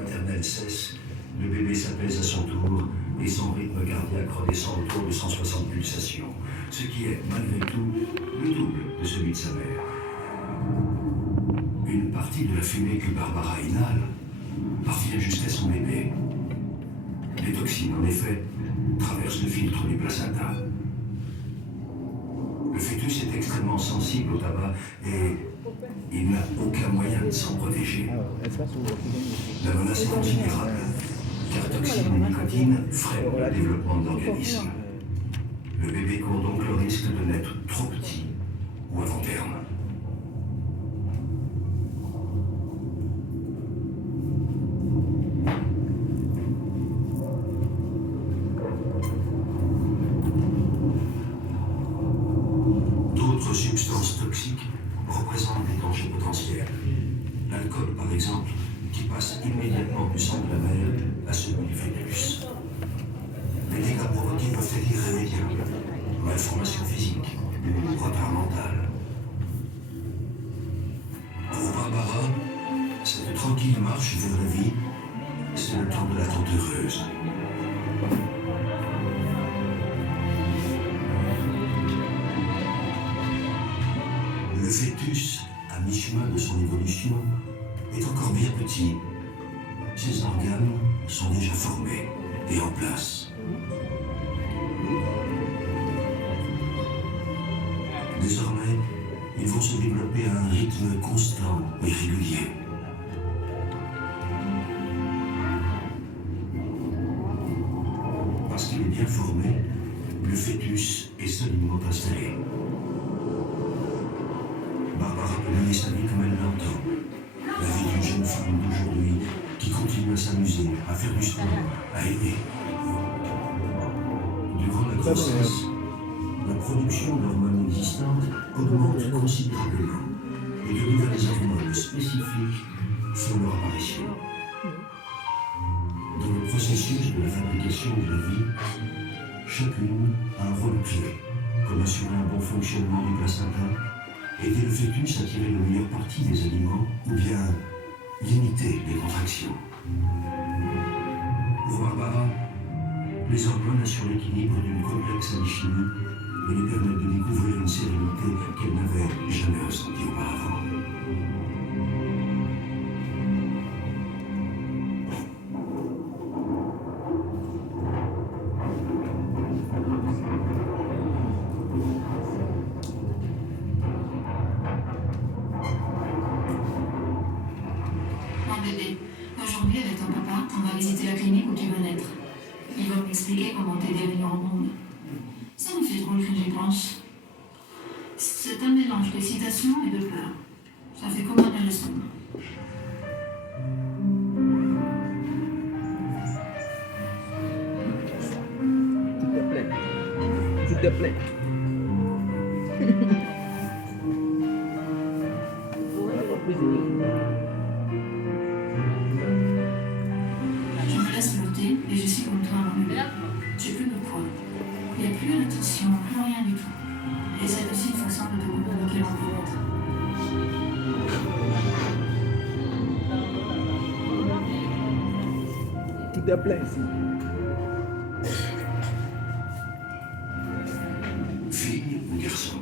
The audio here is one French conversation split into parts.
maternelle cesse, le bébé s'apaise à son tour et son rythme cardiaque redescend autour de 160 pulsations, ce qui est, malgré tout, le double de celui de sa mère. Une partie de la fumée que Barbara inhale parvient jusqu'à son bébé. Les toxines, en effet, traversent le filtre du placenta. Le fœtus est extrêmement sensible au tabac et il n'a aucun moyen de s'en protéger. La menace est considérable, car toxines et nicotine freinent le développement de l'organisme. Le bébé court donc le risque de naître trop petit ou avant terme. D'autres substances toxiques représentent des dangers potentiels. L'alcool, par exemple, qui passe immédiatement du sang de la mère à celui du fœtus. Les dégâts provoqués peuvent être irrémédiables. Malformation physique ou retard mental. Pour Barbara, cette tranquille marche vers la vie, c'est le temps de l'attente heureuse. Le fœtus, à mi-chemin de son évolution, est encore bien petit. Ses organes sont déjà formés et en place. Désormais, ils vont se développer à un rythme constant et régulier. Parce qu'il est bien formé, le fœtus est solidement installé. Barbara peut mener sa vie comme elle l'entend. La vie d'une jeune femme d'aujourd'hui qui continue à s'amuser, à faire du sport, à aimer. Durant la grossesse, la production d'hormones existantes augmente considérablement et de nouvelles hormones spécifiques font leur apparition. Dans le processus de la fabrication de la vie, chacune a un rôle clé, comme assurer un bon fonctionnement du placenta, aider le fœtus à tirer la meilleure partie des aliments ou bien limiter les contractions. Pour Barbara, les hormones assurent l'équilibre d'une complexe alchimie et lui permettent de découvrir une sérénité qu'elle n'avait jamais ressentie auparavant. Aujourd'hui, avec ton papa, on va visiter la clinique où tu vas naître. Il va m'expliquer comment t'aider à venir au monde. Ça me fait drôle que j'y pense. C'est un mélange d'excitation et de peur. Ça fait comme un leçon. S'il te plaît. Je me laisse flotter et je suis comme toi à mon bébé. J'ai plus de poids. Il n'y a plus d'attention, plus rien du tout. Et c'est aussi une façon de te communiquer l'on peut être. S'il te plaît. Fille ou garçon?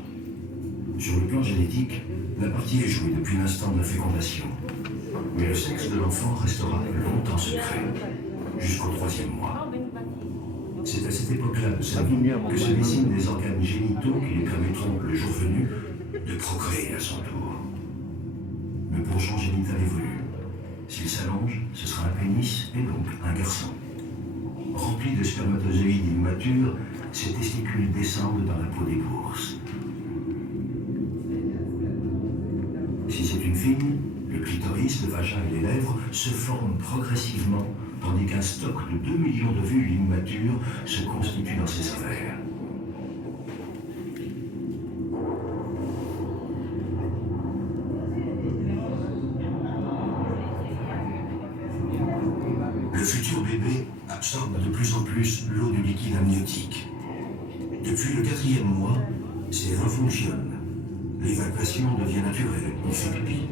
Sur le plan génétique, la partie est jouée depuis l'instant de la fécondation. Mais le sexe de l'enfant restera longtemps secret, jusqu'au 3e mois. C'est à cette époque-là de sa vie que se dessinent des organes génitaux qui lui permettront, le jour venu, de procréer à son tour. Le bourgeon génital évolue. S'il s'allonge, ce sera un pénis et donc un garçon. Rempli de spermatozoïdes immatures, ces testicules descendent dans la peau des bourses. Si c'est une fille, le clitoris, le vagin et les lèvres se forment progressivement, tandis qu'un stock de 2 millions de vulves immatures se constitue dans ses ovaires. Le futur bébé absorbe de plus en plus l'eau du liquide amniotique. Depuis le 4e mois, ses reins fonctionnent. L'évacuation devient naturelle, il fait pipi.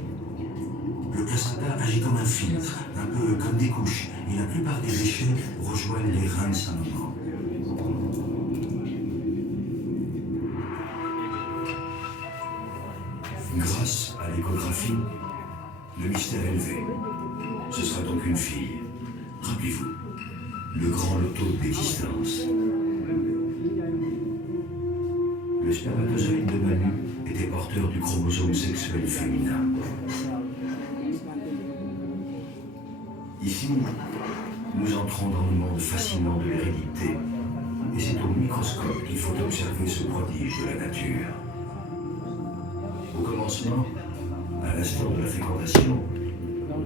Le placenta agit comme un filtre, un peu comme des couches, et la plupart des déchets rejoignent les reins de sa maman. Grâce à l'échographie, le mystère est levé. Ce sera donc une fille. Rappelez-vous, le grand loto d'existence. Le spermatozoïde de Manu était porteur du chromosome sexuel féminin. Ici, nous entrons dans le monde fascinant de l'hérédité, et c'est au microscope qu'il faut observer ce prodige de la nature. Au commencement, à l'instant de la fécondation,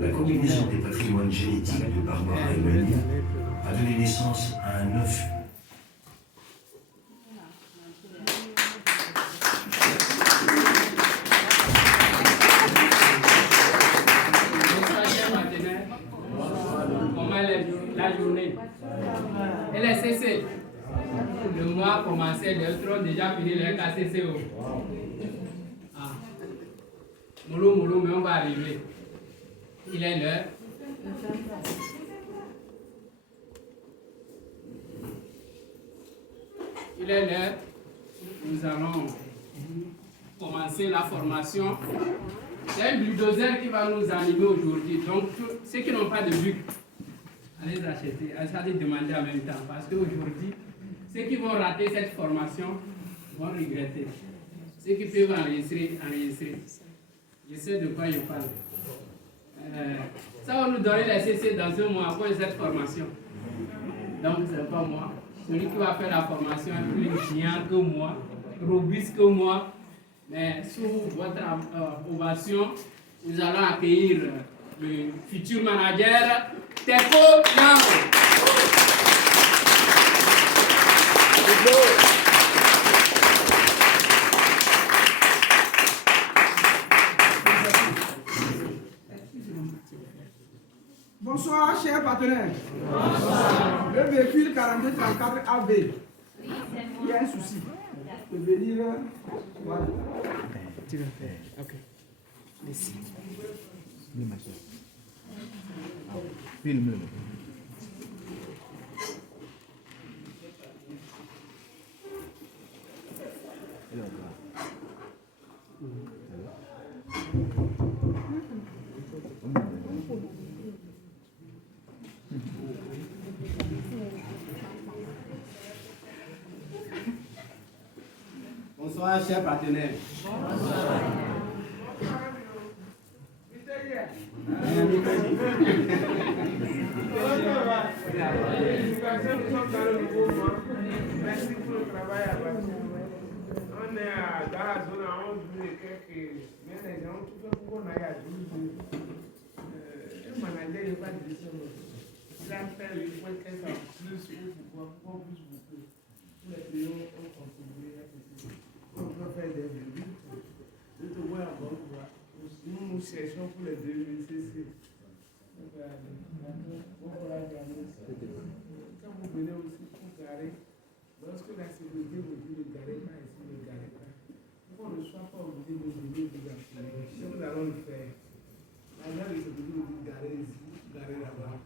la combinaison des patrimoines génétiques de Barbara et Manu a donné naissance à un œuf. Comment est la journée? Elle est cessée. Le mois a commencé, d'autres ont déjà fini leur KCCO. Ah. Moulou, mais on va arriver. Il est l'heure. Il est l'heure. Nous allons commencer la formation. C'est un bulldozer qui va nous animer aujourd'hui. Donc, ceux qui n'ont pas de buc, allez acheter, allez demander en même temps. Parce qu'aujourd'hui, ceux qui vont rater cette formation vont regretter. Ceux qui peuvent enregistrer. Je sais de quoi je parle. Ça va nous donner les CC dans un mois après cette formation. Donc, ce n'est pas moi. Celui qui va faire la formation est plus brillant que moi, robuste que moi. Mais sous votre ovation, nous allons accueillir le futur manager, Tepo Yango. Bonsoir, chers partenaires. Bonsoir. Le véhicule 4234 AB. Il y a un souci. Je vais venir. Voilà. Tu vas faire. Ok. Merci. Filme-le. Bonsoir, chers partenaires. Bonsoir. Merci pour le travail abattu. On est dans la zone à 11 jours et quelques. Mais les gens, tout fait pour qu'on aille à 12 jours. Un manager n'est pas de ça. Il a fait le point qu'elle soit plus pour plus beaucoup. Tous les clients ont contribué à ceci. On peut faire des devis. Je te vois à bon droit. Nous cherchons pour les devis, c'est. Quand vous venez aussi pour garer, lorsque la sécurité vous dit ne garez pas ici, ne garez pas. Pourquoi on ne soit pas obligé de venir vous appeler? Nous allons le faire. L'agent de sécurité vous dit garez ici, garez là-bas.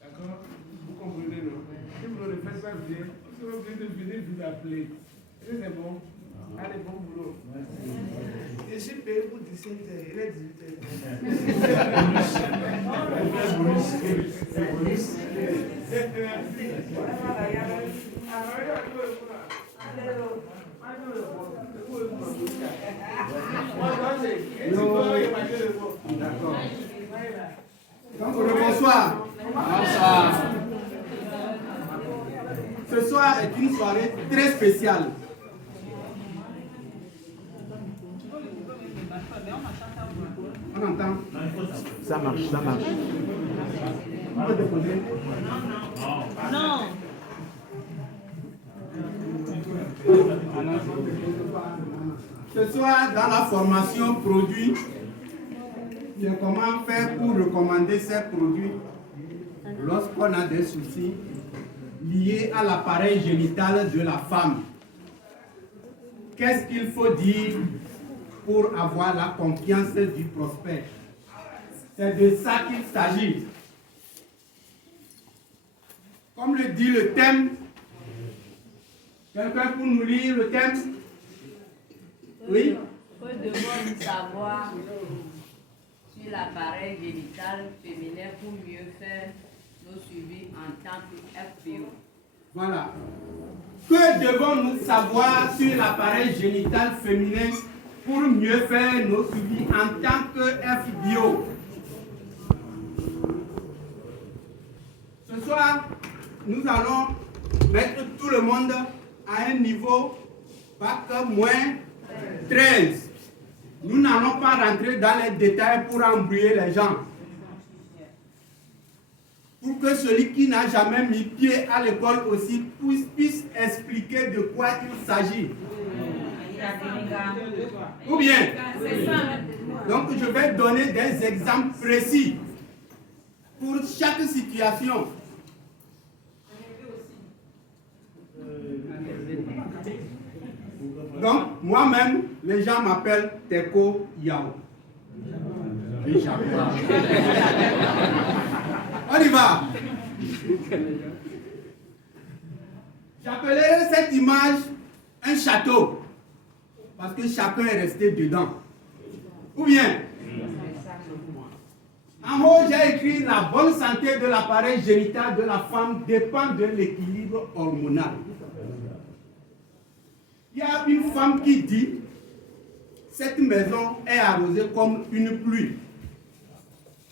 D'accord? Vous comprenez, non? Si vous ne le faites pas bien, vous serez obligé de venir vous appeler. Est-ce que c'est bon? Allez, bon boulot. Je suis payé pour 17 heures, il est 18 heures. C'est bonus. D'accord. Donc, bonsoir. Bonsoir. Ce soir est une soirée très spéciale. On entend? Ça marche, ça marche. On peut déposer? Non. Ce soir, dans la formation produit, c'est comment faire pour recommander ces produits lorsqu'on a des soucis liés à l'appareil génital de la femme. Qu'est-ce qu'il faut dire pour avoir la confiance du prospect? C'est de ça qu'il s'agit. Comme le dit le thème, quelqu'un pour nous lire le thème? Oui? Que devons-nous savoir sur l'appareil génital féminin pour mieux faire nos suivis en tant que FPO? Voilà. Que devons-nous savoir sur l'appareil génital féminin pour mieux faire nos suivis en tant que FBO? Ce soir, nous allons mettre tout le monde à un niveau bac moins 13. Nous n'allons pas rentrer dans les détails pour embrouiller les gens. Pour que celui qui n'a jamais mis pied à l'école aussi puisse expliquer de quoi il s'agit. Ou bien, donc je vais donner des exemples précis pour chaque situation. Donc, moi-même, les gens m'appellent Teko Yao. On y va. J'appellerai cette image un château, parce que chacun est resté dedans. Ou bien, en haut, j'ai écrit la bonne santé de l'appareil génital de la femme dépend de l'équilibre hormonal. Il y a une femme qui dit, cette maison est arrosée comme une pluie.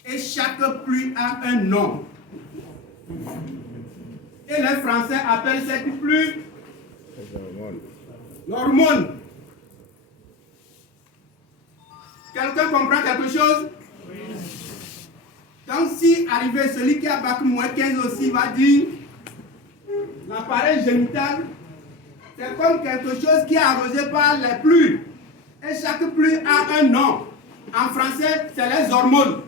Et chaque pluie a un nom. Et les Français appellent cette pluie l'hormone. Quelqu'un comprend quelque chose? Donc si arrivé celui qui a bac moins 15 aussi va dire, l'appareil génital, c'est comme quelque chose qui est arrosé par les pluies. Et chaque pluie a un nom. En français, c'est les hormones.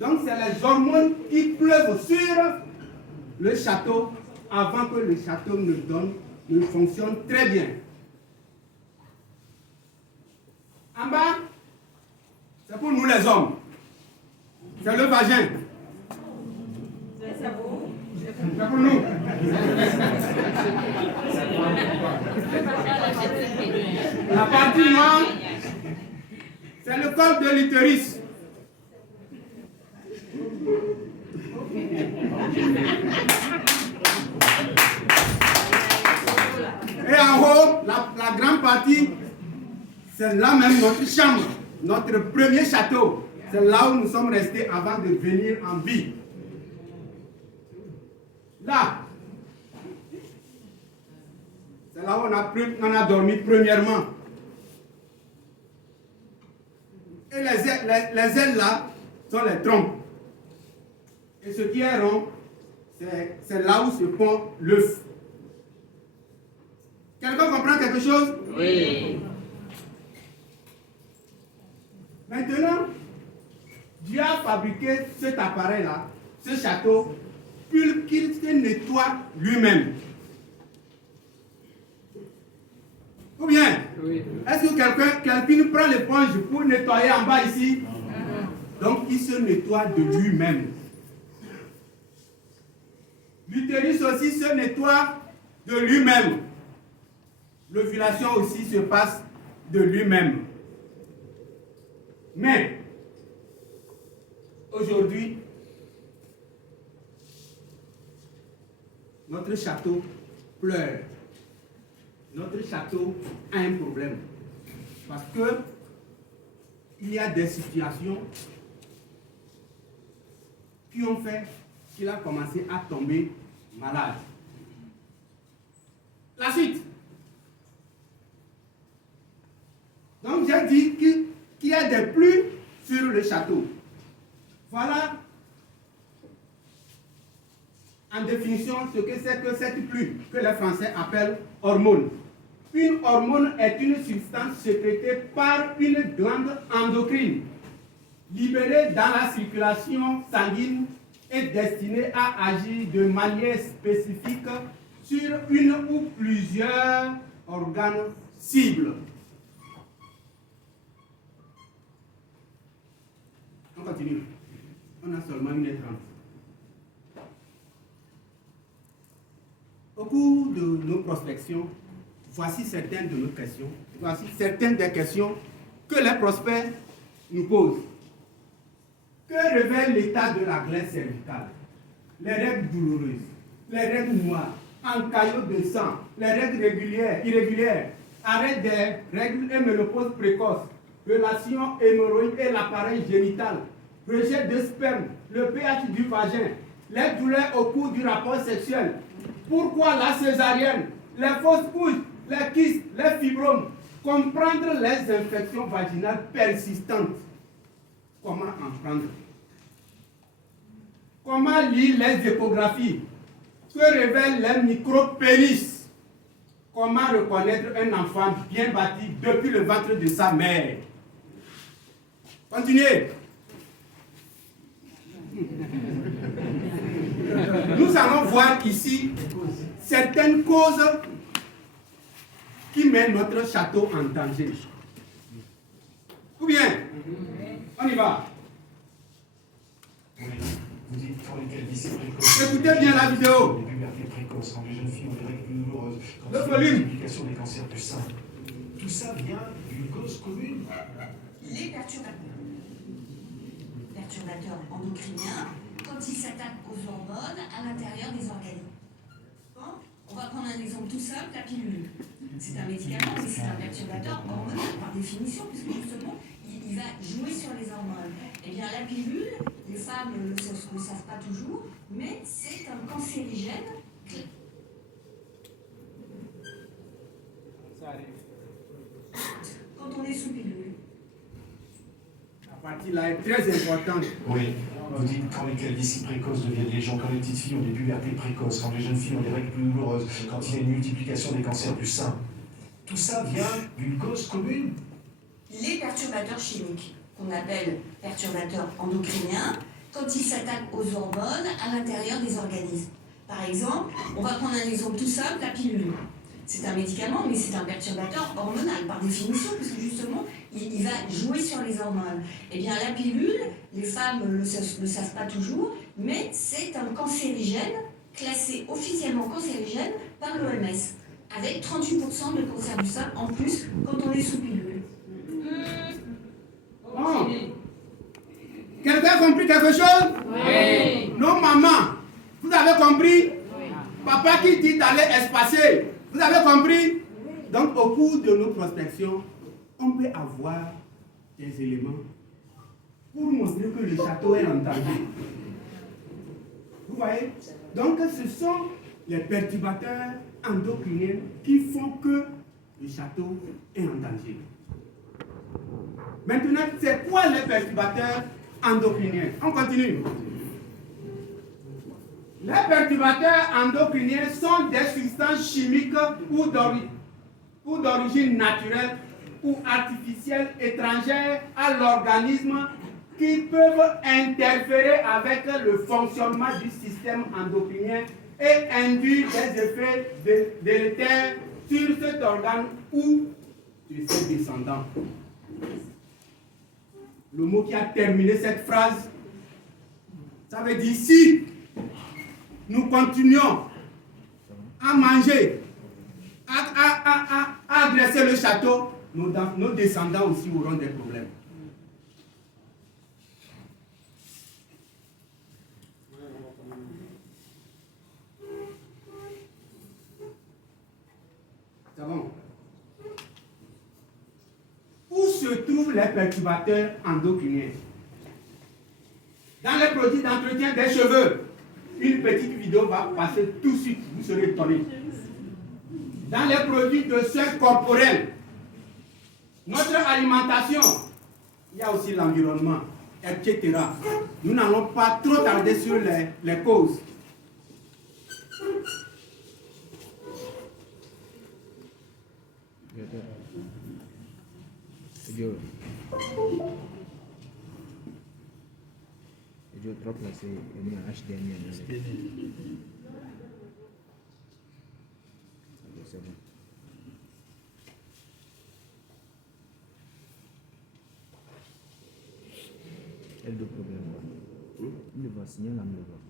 Donc, c'est les hormones qui pleuvent sur le château avant que le château ne fonctionne très bien. En bas, c'est pour nous les hommes. C'est le vagin. C'est pour nous. La partie noire, c'est le corps de l'utérus. Et en haut, la grande partie, c'est là même notre chambre, notre premier château. C'est là où nous sommes restés avant de venir en vie. Là, c'est là où on a dormi premièrement. Et les ailes là sont les trompes. Et ce qui est rond, c'est là où se pond l'œuf. Quelqu'un comprend quelque chose? Oui. Maintenant, Dieu a fabriqué cet appareil-là, ce château, pour qu'il se nettoie lui-même. Ou bien, Oui. est-ce que quelqu'un prend l'éponge pour nettoyer en bas ici? Donc, il se nettoie de lui-même. L'utérus aussi se nettoie de lui-même. L'ovulation aussi se passe de lui-même. Mais, aujourd'hui, notre château pleure. Notre château a un problème. Parce que il y a des situations qui ont fait qu'il a commencé à tomber malade. La suite. Donc j'ai dit qu'il y a des pluies sur le château. Voilà en définition ce que c'est que cette pluie, que les Français appellent hormone. Une hormone est une substance sécrétée par une glande endocrine, libérée dans la circulation sanguine et destinée à agir de manière spécifique sur une ou plusieurs organes cibles. On continue. seulement 1h30. Au cours de nos prospections, voici certaines de nos questions. Voici certaines des questions que les prospects nous posent. Que révèle l'état de la glaire cervicale? Les règles douloureuses, les règles noires, en caillots de sang, les règles régulières, irrégulières, arrêt des règles et ménopause précoce, relation hémorroïde et l'appareil génital, rejet de sperme, le pH du vagin, les douleurs au cours du rapport sexuel. Pourquoi la césarienne, les fausses couches, les kystes, les fibromes, comprendre les infections vaginales persistantes. Comment en prendre? Comment lire les échographies? Que révèlent les micropénis? Comment reconnaître un enfant bien bâti depuis le ventre de sa mère? Continuez. Nous allons voir ici certaines causes qui mettent notre château en danger. Ou bien, on y va. Vous dites pour lesquels lycées précoces. Écoutez bien la vidéo. Les pubertés précoces, quand les jeunes filles ont des règles douloureuses, quand Le il y a volume. une complication des cancers du sein. Tout ça vient d'une cause commune. Les perturbateurs endocriniens, quand ils s'attaquent aux hormones à l'intérieur des organismes. Bon, on va prendre un exemple tout simple, la pilule. C'est un médicament, mais c'est un perturbateur hormonal par définition, puisque justement, il va jouer sur les hormones. Eh bien, la pilule, les femmes ne le savent pas toujours, mais c'est un cancérigène. Ça arrive. Quand on est sous pilule. La partie là est très importante. Oui, vous dites quand les calvities précoces deviennent légion, quand les petites filles ont des pubertés précoces, quand les jeunes filles ont des règles douloureuses, quand il y a une multiplication des cancers du sein. Tout ça vient d'une cause commune. Les perturbateurs chimiques, qu'on appelle perturbateurs endocriniens, quand ils s'attaquent aux hormones à l'intérieur des organismes. Par exemple, on va prendre un exemple tout simple, la pilule. C'est un médicament, mais c'est un perturbateur hormonal par définition, puisque justement, il va jouer sur les hormones. Eh bien, la pilule, les femmes ne le savent pas toujours, mais c'est un cancérigène, classé officiellement cancérigène par l'OMS, avec 38% de cancer du sein en plus quand on est sous pilule. Bon. Quelqu'un a compris quelque chose? Oui. Non, maman. Vous avez compris? Oui. Papa qui dit d'aller espacer. Vous avez compris? Donc, au cours de nos prospections, on peut avoir des éléments pour montrer que le château est en danger. Vous voyez? Donc, ce sont les perturbateurs endocriniens qui font que le château est en danger. Maintenant, c'est quoi les perturbateurs endocriniens? On continue. Les perturbateurs endocriniens sont des substances chimiques ou d'origine naturelle ou artificielle étrangères à l'organisme qui peuvent interférer avec le fonctionnement du système endocrinien et induire des effets délétères sur cet organe ou sur ses descendants. Le mot qui a terminé cette phrase, ça veut dire si nous continuons à manger, à agresser le château, nos descendants aussi auront des problèmes. C'est bon. Où se trouvent les perturbateurs endocriniens? Dans les produits d'entretien des cheveux. Une petite vidéo va passer tout de suite, vous serez étonnés. Dans les produits de soins corporels, notre alimentation, il y a aussi l'environnement, etc. Nous n'allons pas trop tarder sur les causes. Je drop là, c'est HDMI. C'est bon. Il y a deux problèmes. le voit, signal là, me le voit.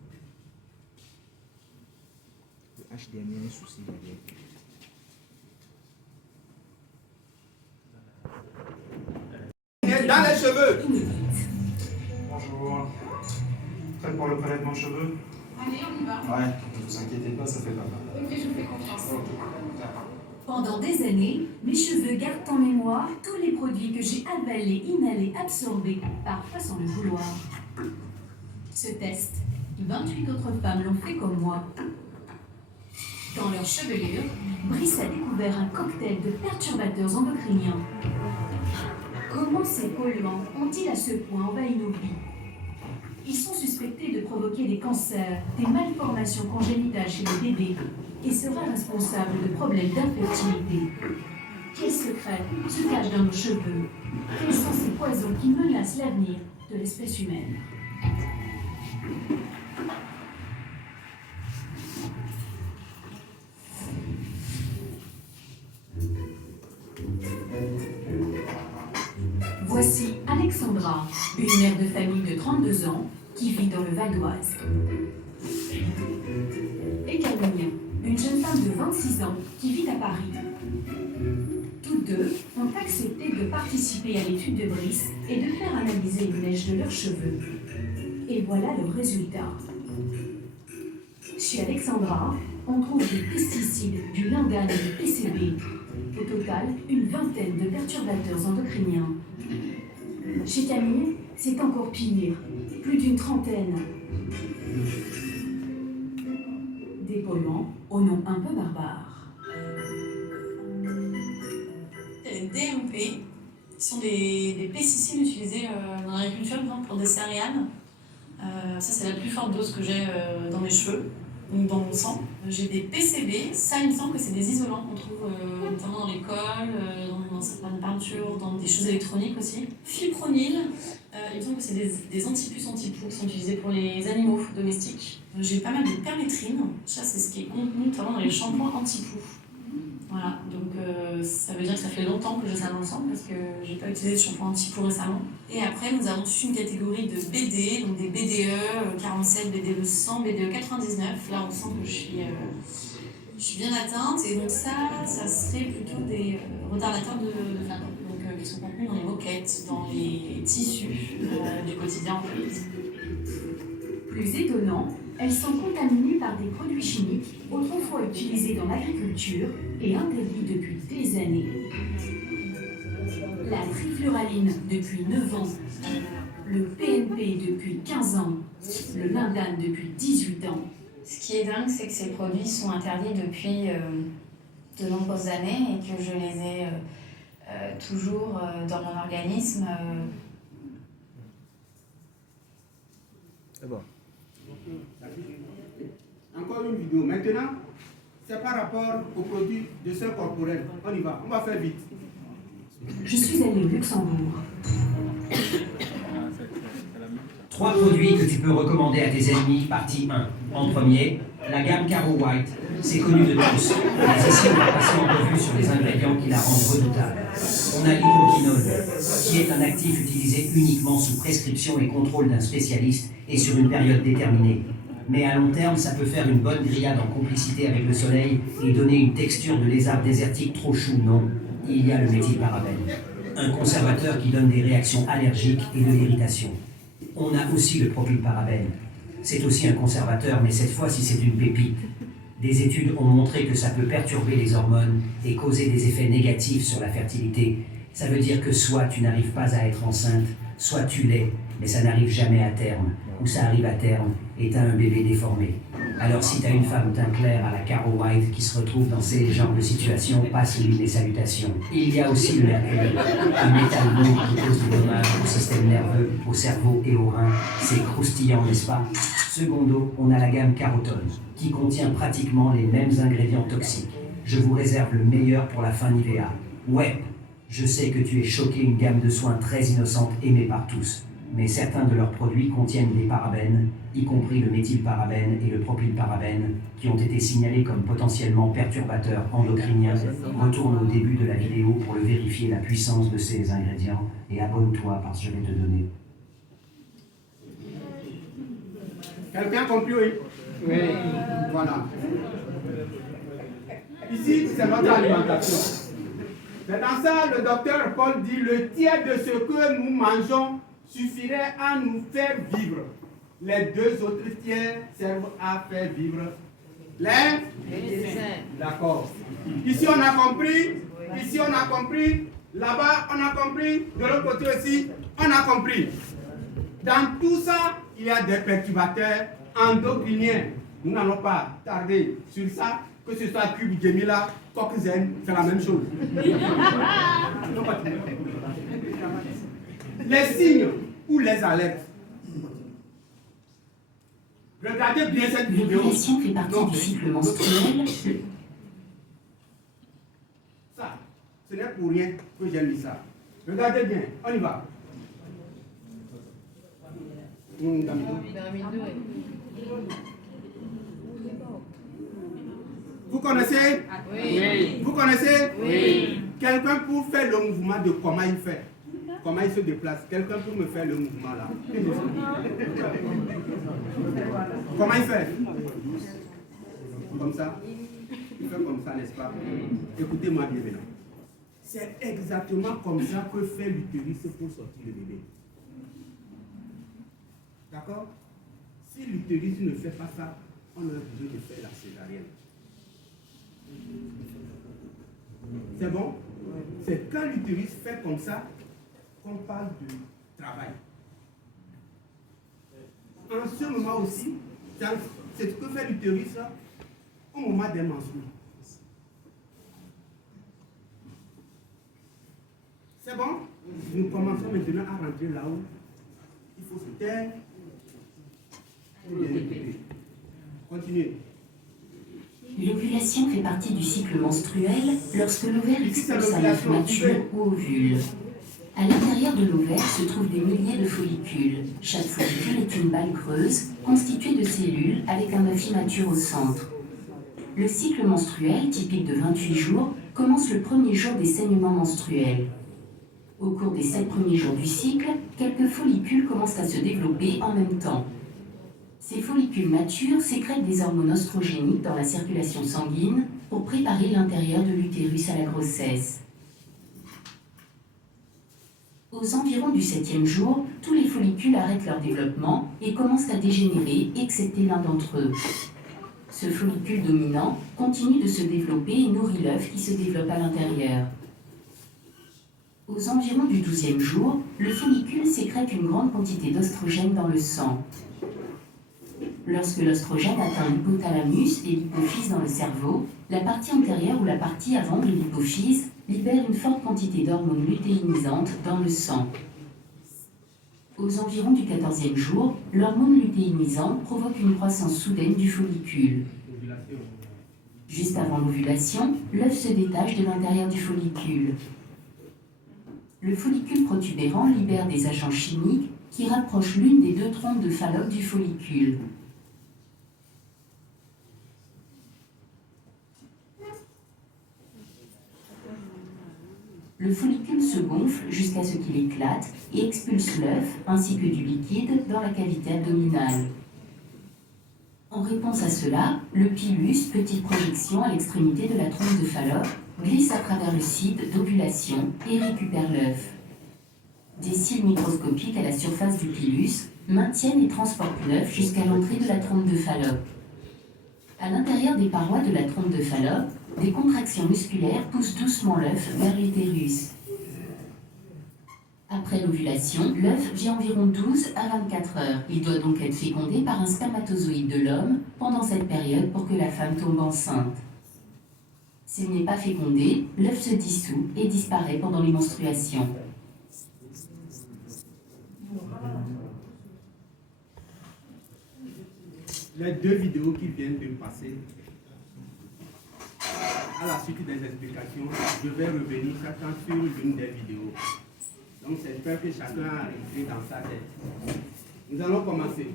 Le HDMI a un souci derrière. Dans les cheveux. Bonjour. Prêt pour le prélèvement de cheveux? Allez, on y va. Ouais, ne vous inquiétez pas, ça fait pas mal. Ok, je vous fais confiance. Pendant des années, mes cheveux gardent en mémoire tous les produits que j'ai avalés, inhalés, absorbés, parfois sans le vouloir. Ce test, 28 autres femmes l'ont fait comme moi. Dans leur chevelure, Brice a découvert un cocktail de perturbateurs endocriniens. Comment ces polluants ont-ils à ce point envahi nos vies? Ils sont suspectés de provoquer des cancers, des malformations congénitales chez les bébés et seraient responsables de problèmes d'infertilité. Quels secrets se cachent dans nos cheveux? Quels sont ces poisons qui menacent l'avenir de l'espèce humaine? Voici Alexandra, une mère de famille de 32 ans qui vit dans le Val d'Oise. Et Camille, une jeune femme de 26 ans qui vit à Paris. Toutes deux ont accepté de participer à l'étude de Brice et de faire analyser une mèche de leurs cheveux. Et voilà le résultat. Chez Alexandra, on trouve des pesticides, du lingane et du PCB. Au total, une vingtaine de perturbateurs endocriniens. Chez Camille, c'est encore pire, plus d'une trentaine. Des polluants au nom un peu barbare. Les DMP sont des pesticides utilisés dans l'agriculture, par exemple, pour des céréales. Ça, c'est la plus forte dose que j'ai dans mes cheveux, ou dans mon sang. J'ai des PCB, ça, il me semble que c'est des isolants qu'on trouve notamment dans l'école, dans certaines peintures, dans des choses électroniques aussi. Fipronil, il me semble que c'est des antipuces anti-poux qui sont utilisés pour les animaux domestiques. J'ai pas mal de permétrine, ça c'est ce qui est contenu notamment dans les shampoings anti-poux. Voilà, donc ça veut dire que ça fait longtemps que j'ai ça dans le sang parce que j'ai pas utilisé de shampoing anti-poux récemment. Et après, nous avons toute une catégorie de BD, donc des BDE 47, BDE 100, BDE 99. Là, on sent que je suis bien atteinte. Et donc ça serait plutôt des retardateurs de flamme, donc qui sont contenus dans les moquettes, dans les tissus du quotidien en fait. Plus étonnant, elles sont contaminées par des produits chimiques autrefois utilisés dans l'agriculture et interdits depuis des années. La trifluraline depuis 9 ans, le PNP depuis 15 ans, le lingane depuis 18 ans. Ce qui est dingue, c'est que ces produits sont interdits depuis de nombreuses années et que je les ai toujours dans mon organisme. C'est bon. Encore une vidéo. Maintenant, c'est par rapport aux produits de soins corporels. On y va, on va faire vite. Je suis allée au Luxembourg. 3 produits que tu peux recommander à tes ennemis, partie 1. En premier, la gamme Caro White. C'est connu de tous. Mais ici, on va passer en revue sur les ingrédients qui la rendent redoutable. On a l'hydroquinone, qui est un actif utilisé uniquement sous prescription et contrôle d'un spécialiste et sur une période déterminée. Mais à long terme, ça peut faire une bonne grillade en complicité avec le soleil et donner une texture de lézard désertique trop chou, non? Il y a le méthylparabène, un conservateur qui donne des réactions allergiques et de l'irritation. On a aussi le propylparabène. C'est aussi un conservateur, mais cette fois-ci c'est une pépite. Des études ont montré que ça peut perturber les hormones et causer des effets négatifs sur la fertilité. Ça veut dire que soit tu n'arrives pas à être enceinte, soit tu l'es, mais ça n'arrive jamais à terme, ou ça arrive à terme et t'as un bébé déformé. Alors si t'as une femme teint clair à la Caro White qui se retrouve dans ces genres de situations, passe-lui mes salutations. Il y a aussi le mercure, un métal lourd qui cause des dommages au système nerveux, au cerveau et aux reins. C'est croustillant, n'est-ce pas? Secondo, on a la gamme Carotone, qui contient pratiquement les mêmes ingrédients toxiques. Je vous réserve le meilleur pour la fin Nivea. Ouais, je sais que tu es choqué, une gamme de soins très innocente aimée par tous. Mais certains de leurs produits contiennent des parabènes, y compris le méthylparabène et le propylparabène, qui ont été signalés comme potentiellement perturbateurs endocriniens. Retourne au début de la vidéo pour le vérifier la puissance de ces ingrédients et abonne-toi parce que je vais te donner. Quelqu'un a compris, oui? Oui. Voilà. Ici, c'est notre alimentation. Mais dans ça, le docteur Paul dit, le tiers de ce que nous mangeons suffirait à nous faire vivre. Les deux autres tiers servent à faire vivre les D'accord. Ici, on a compris. Ici, on a compris. Là-bas, on a compris. De l'autre côté aussi, on a compris. Dans tout ça, il y a des perturbateurs endocriniens. Nous n'allons pas tarder sur ça. Que ce soit Cube Gemila, Coxen, c'est la même chose. Les signes ou les alertes. Regardez bien cette vidéo. L'ovulation fait partie du cycle menstruel. Ça, ce n'est pour rien que j'ai mis ça. Regardez bien, on y va. Vous connaissez? Oui. Vous connaissez? Oui. Quelqu'un pour faire le mouvement de comment il fait? Comment il se déplace? Quelqu'un pour me faire le mouvement là? Comment il fait? Comme ça? Il fait comme ça, n'est-ce pas? Écoutez-moi bien maintenant. C'est exactement comme ça que fait l'utérus pour sortir le bébé. D'accord? Si l'utérus ne fait pas ça, on a besoin de faire la césarienne. C'est bon? C'est quand l'utérus fait comme ça qu'on parle de travail. En ce moment aussi, c'est ce que fait l'utérus au moment des menstrues. C'est bon? Nous commençons maintenant à rentrer là où il faut se taire. Continuez. L'ovulation fait partie du cycle menstruel lorsque l'ovaire expulse un œuf mature ou ovule. À l'intérieur de l'ovaire se trouvent des milliers de follicules. Chaque follicule est une balle creuse constituée de cellules avec un œuf immature au centre. Le cycle menstruel, typique de 28 jours, commence le premier jour des saignements menstruels. Au cours des 7 premiers jours du cycle, quelques follicules commencent à se développer en même temps. Ces follicules matures sécrètent des hormones oestrogéniques dans la circulation sanguine pour préparer l'intérieur de l'utérus à la grossesse. Aux environs du 7e jour, tous les follicules arrêtent leur développement et commencent à dégénérer, excepté l'un d'entre eux. Ce follicule dominant continue de se développer et nourrit l'œuf qui se développe à l'intérieur. Aux environs du 12e jour, le follicule sécrète une grande quantité d'oestrogène dans le sang. Lorsque l'oestrogène atteint l'hypothalamus et l'hypophyse dans le cerveau, la partie antérieure ou la partie avant de l'hypophyse libère une forte quantité d'hormones lutéinisantes dans le sang. Aux environs du 14e jour, l'hormone lutéinisante provoque une croissance soudaine du follicule. Juste avant l'ovulation, l'œuf se détache de l'intérieur du follicule. Le follicule protubérant libère des agents chimiques qui rapprochent l'une des deux trompes de Fallope du follicule. Le follicule se gonfle jusqu'à ce qu'il éclate et expulse l'œuf ainsi que du liquide dans la cavité abdominale. En réponse à cela, le pilus, petite projection à l'extrémité de la trompe de Fallope, glisse à travers le site d'ovulation et récupère l'œuf. Des cils microscopiques à la surface du pilus maintiennent et transportent l'œuf jusqu'à l'entrée de la trompe de Fallope. À l'intérieur des parois de la trompe de Fallope, des contractions musculaires poussent doucement l'œuf vers l'utérus. Après l'ovulation, l'œuf vit environ 12 à 24 heures. Il doit donc être fécondé par un spermatozoïde de l'homme pendant cette période pour que la femme tombe enceinte. S'il n'est pas fécondé, l'œuf se dissout et disparaît pendant les menstruations. Les deux vidéos qui viennent de passer, à la suite des explications, je vais revenir chacun sur l'une des vidéos. Donc j'espère que chacun a révisé dans sa tête. Nous allons commencer.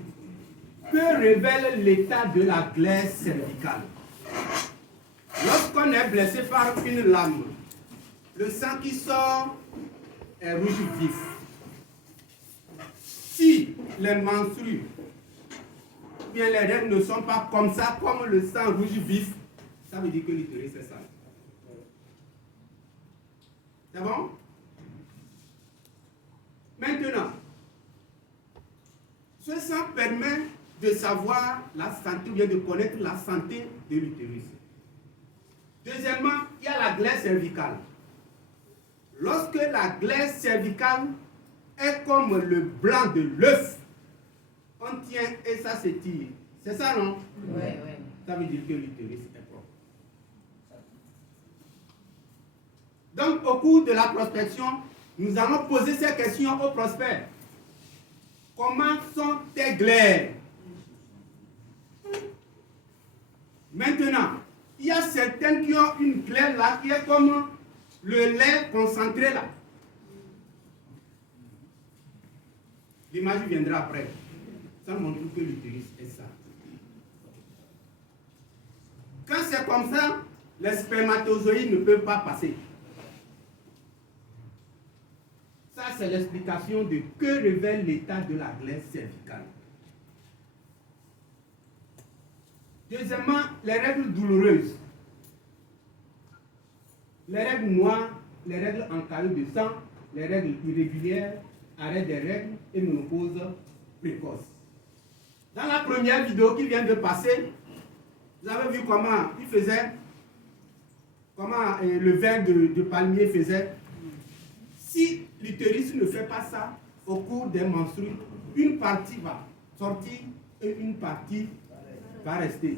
Que révèle l'état de la glaise cervicale? Lorsqu'on est blessé par une lame, le sang qui sort est rouge vif. Si les menstrues bien les règles ne sont pas comme ça, comme le sang rouge vif, ça veut dire que l'utérus est sale. C'est bon? Maintenant, ce sang permet de savoir la santé, ou bien de connaître la santé de l'utérus. Deuxièmement, il y a la glaire cervicale. Lorsque la glaire cervicale est comme le blanc de l'œuf, on tient et ça s'étire. C'est ça, non? Oui. Ça veut dire que l'utérus est propre. Donc, au cours de la prospection, nous allons poser ces questions aux prospects. Comment sont tes glaires? Maintenant, il y a certaines qui ont une glaire là qui est comme le lait concentré là. L'image viendra après. Ça montre que l'utérus est ça. Quand c'est comme ça, les spermatozoïdes ne peuvent pas passer. Ça, c'est l'explication de que révèle l'état de la glaire cervicale. Deuxièmement, les règles douloureuses. Les règles noires, les règles en caillot de sang, les règles irrégulières, arrêt des règles et ménopause précoce. Dans la première vidéo qui vient de passer, vous avez vu comment il faisait, comment le verre de palmier faisait. Si l'utérus ne fait pas ça, au cours des menstrues, une partie va sortir et une partie va rester.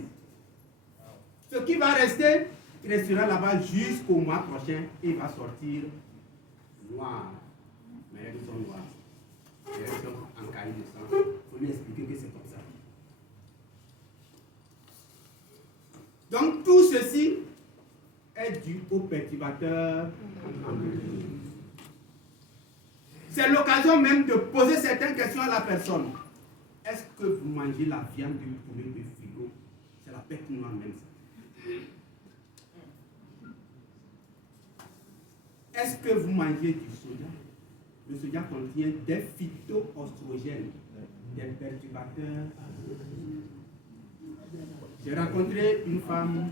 Ce qui va rester, il restera là-bas jusqu'au mois prochain et il va sortir noir. Mes règles sont noires. Les règles sont en cahier de sang. Il faut lui expliquer que c'est comme ça. Donc tout ceci est dû au perturbateur endocrinien. C'est l'occasion même de poser certaines questions à la personne. Est-ce que vous mangez la viande du poulet de frigo? C'est la bête noire même ça. Est-ce que vous mangez du soja? Le soja contient des phytoœstrogènes, des perturbateurs. J'ai rencontré une femme,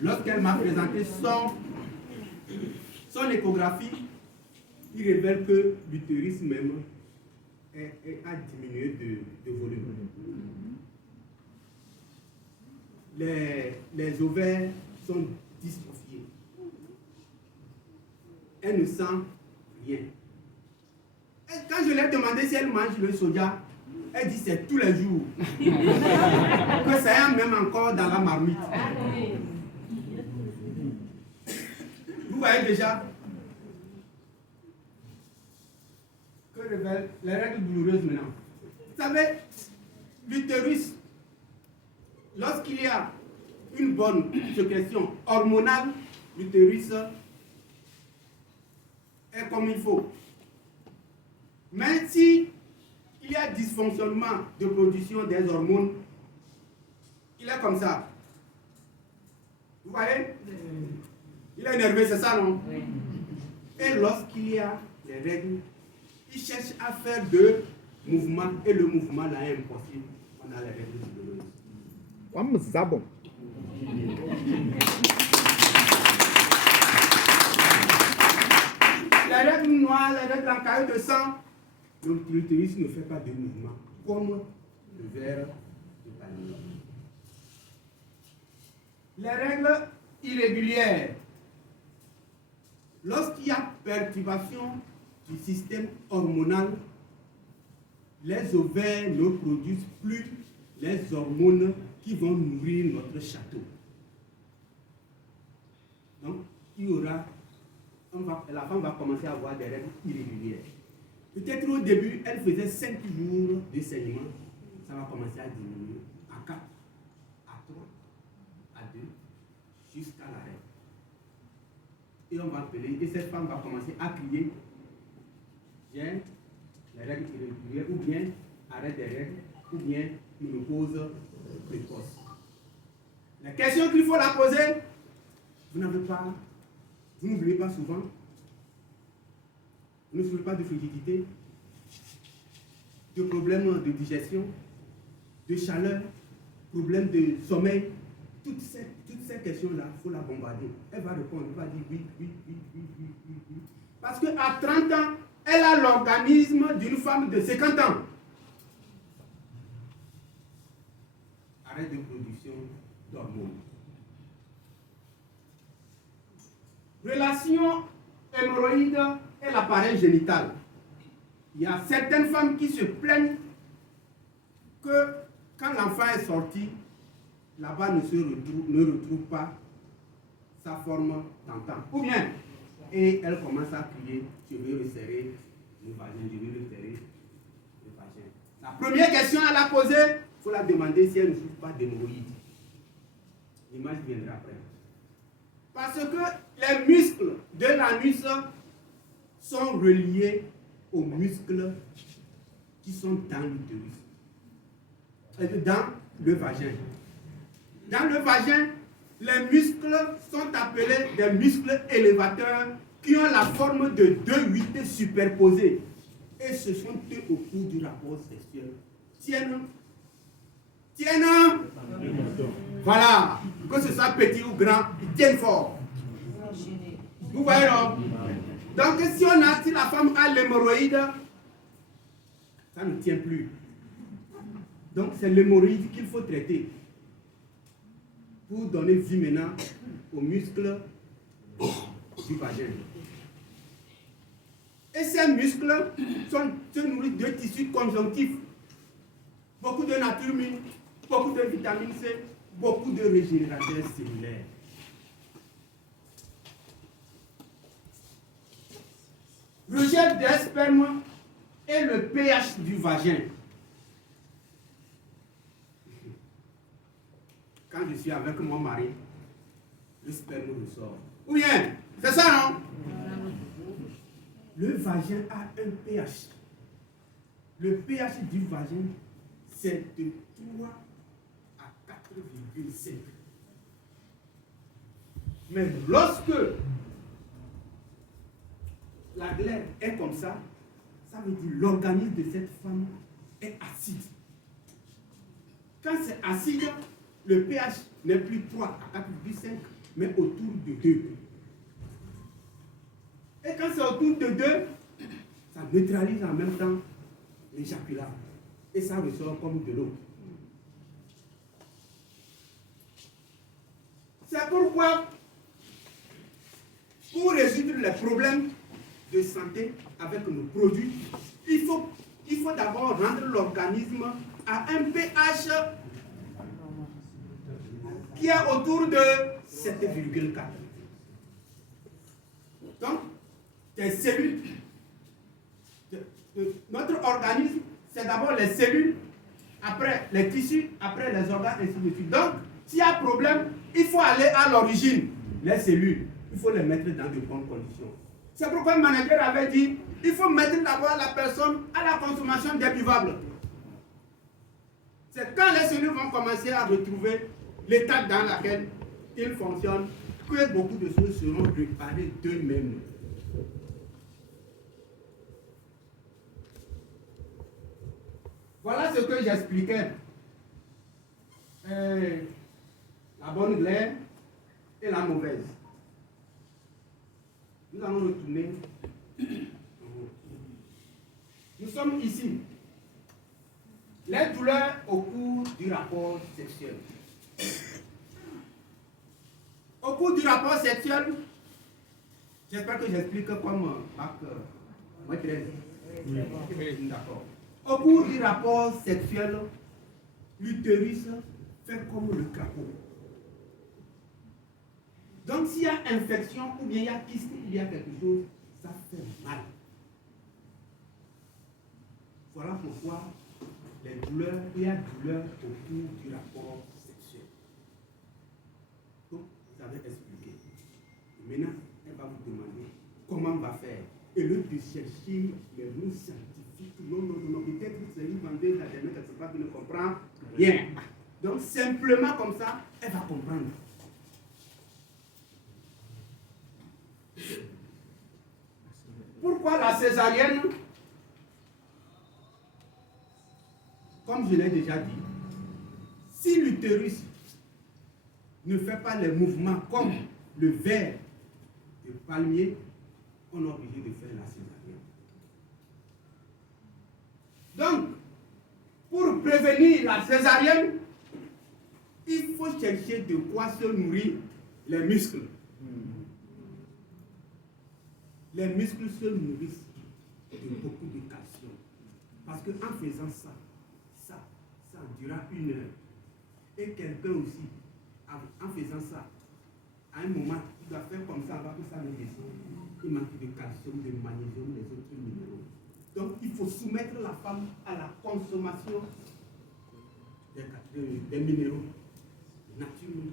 lorsqu'elle m'a présenté son échographie, il révèle que l'utérus même a diminué de volume. Les ovaires sont dystrophiés. Elle ne sent rien. Et quand je lui ai demandé si elle mange le soja, elle dit c'est tous les jours. Que ça y est même encore dans la marmite. Vous voyez déjà que révèlent les règles douloureuses maintenant. Vous savez, l'utérus, lorsqu'il y a une bonne sécrétion hormonale, l'utérus est comme il faut. Mais si il y a dysfonctionnement de production des hormones, il est comme ça. Vous voyez? Il est énervé, c'est ça, non? Oui. Et lorsqu'il y a les règles, il cherche à faire de mouvements et le mouvement là est impossible. On a les règles douloureuses. Comme ça, bon. Les règles noires, les règles en caillot de sang, donc l'utérus ne fait pas de mouvement comme le verre de palmier. Les règles irrégulières. Lorsqu'il y a perturbation du système hormonal, les ovaires ne produisent plus les hormones qui vont nourrir notre château. Donc, il y aura, la femme va commencer à avoir des règles irrégulières. Peut-être au début, elle faisait 5 jours de saignement, ça va commencer à diminuer à 4, à 3, à 2, jusqu'à l'arrêt. Et on va appeler, et cette femme va commencer à crier, j'ai les règles irrégulières, ou bien arrêt des règles, ou bien ménopause précoce. La question qu'il faut la poser, vous n'oubliez pas souvent, vous ne souffrez pas de frigidité, de problèmes de digestion, de chaleur, problème de sommeil, toutes ces questions-là, il faut la bombarder. Elle va répondre, elle va dire oui. Parce qu'à 30 ans, elle a l'organisme d'une femme de 50 ans. Arrêt de production d'hormones. Relation hémorroïde et l'appareil génital. Il y a certaines femmes qui se plaignent que quand l'enfant est sorti, là-bas ne retrouve pas sa forme d'antan. Ou bien, et elle commence à crier, je vais resserrer le vagin, je vais resserrer le vagin. La première question à la poser, il faut la demander si elle ne souffre pas d'hémorroïdes. L'image viendra après. Parce que les muscles de l'anus sont reliés aux muscles qui sont dans l'utérus, dans le vagin. Dans le vagin, les muscles sont appelés des muscles élévateurs qui ont la forme de 2 huîtres superposées. Et ce sont eux au cours du rapport sexuel. Tiennent. Voilà. Que ce soit petit ou grand, ils tiennent fort. Vous voyez, non? Donc, si la femme a l'hémorroïde, ça ne tient plus. Donc, c'est l'hémorroïde qu'il faut traiter pour donner vie maintenant aux muscles du vagin. Et ces muscles se nourrissent de tissus conjonctifs. Beaucoup de natriumine, beaucoup de vitamine C, beaucoup de régénérateurs cellulaires. Rejet des spermes et le pH du vagin. Quand je suis avec mon mari, le sperme ressort. Ou bien, c'est ça, non? Le vagin a un pH. Le pH du vagin, c'est de 3 à 4,5. Mais lorsque la glaire est comme ça veut dire que l'organisme de cette femme est acide. Quand c'est acide, le pH n'est plus 3 à 4,5, mais autour de 2. Et quand c'est autour de 2, ça neutralise en même temps l'éjaculat. Et ça ressort comme de l'eau. C'est pourquoi, pour résoudre les problèmes de santé avec nos produits, il faut d'abord rendre l'organisme à un pH qui est autour de 7,4. Donc, les cellules, notre organisme, c'est d'abord les cellules, après les tissus, après les organes, ainsi de suite. Donc, s'il y a problème, il faut aller à l'origine. Les cellules, il faut les mettre dans de bonnes conditions. C'est pourquoi le manager avait dit, il faut mettre d'abord la personne à la consommation des buvables. C'est quand les cellules vont commencer à retrouver l'état dans lequel ils fonctionnent que beaucoup de choses seront réparées d'eux-mêmes. Voilà ce que j'expliquais. La bonne glaire et la mauvaise. Nous allons retourner. Nous sommes ici. Les douleurs au cours du rapport sexuel. Au cours du rapport sexuel, j'espère que j'explique comme Marc 13. D'accord. Au cours du rapport sexuel, l'utérus fait comme le crapaud. Donc s'il y a infection, ou bien il y a kyste, ou il y a quelque chose, ça fait mal. Voilà pourquoi il y a douleur au cours du rapport sexuel. Donc, vous avez expliqué. Maintenant, elle va vous demander comment on va faire. Et le de chercher les mots scientifiques. Non, peut-être que c'est une vendeuse d'Internet quelque part qui ne comprend rien. Donc, simplement comme ça, elle va comprendre. Pourquoi la césarienne? Comme je l'ai déjà dit, Si l'utérus ne fait pas les mouvements comme le ver de palmier, on est obligé de faire la césarienne. Donc, pour prévenir la césarienne, il faut chercher de quoi se nourrir les muscles. Les muscles se nourrissent de beaucoup de calcium. Parce qu'en faisant ça durera 1 heure. Et quelqu'un aussi, en faisant ça, à un moment, il doit faire comme ça avant que ça ne descende. Il manque de calcium, de magnésium, des autres minéraux. Donc, il faut soumettre la femme à la consommation des minéraux naturels,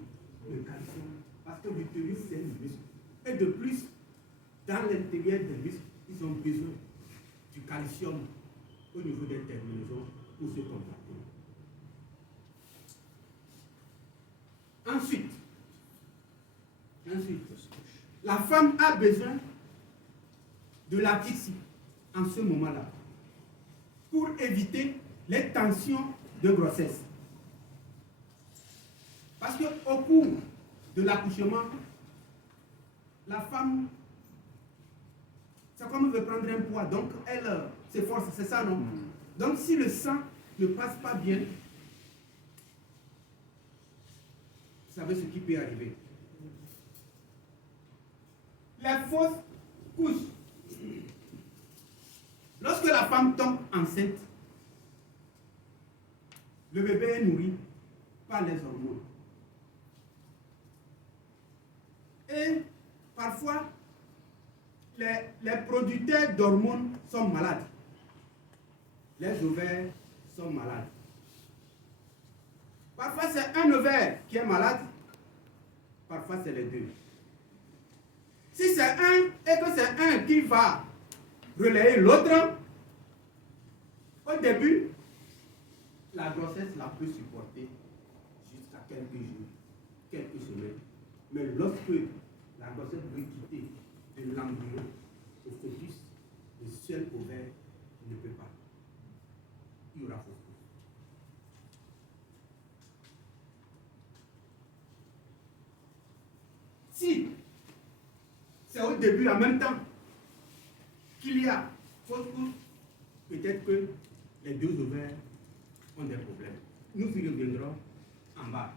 de calcium. Parce que l'utérus, c'est un muscle. Et de plus, dans l'intérieur des muscles, ils ont besoin du calcium au niveau des terminaisons pour se contracter. Ensuite, la femme a besoin de la piscine en ce moment-là pour éviter les tensions de grossesse. Parce qu'au cours de l'accouchement, la femme, c'est comme elle veut prendre un poids, donc elle s'efforce, c'est ça, non? Donc si le sang ne passe pas bien, vous savez ce qui peut arriver. Les fausses couches. Lorsque la femme tombe enceinte, le bébé est nourri par les hormones. Et parfois, les producteurs d'hormones sont malades. Les ovaires sont malades. Parfois, c'est un ovaire qui est malade. Parfois, c'est les deux. Si c'est un et que c'est un qui va relayer l'autre, au début, la grossesse la peut supporter jusqu'à quelques jours, quelques semaines. Mais lorsque la grossesse veut quitter de l'embryon au fœtus, le seul ovaire ne peut pas. Il y aura fausse couche. Si c'est au début en même temps qu'il y a fausse couche, peut-être que les deux ovaires ont des problèmes. Nous y reviendrons en bas.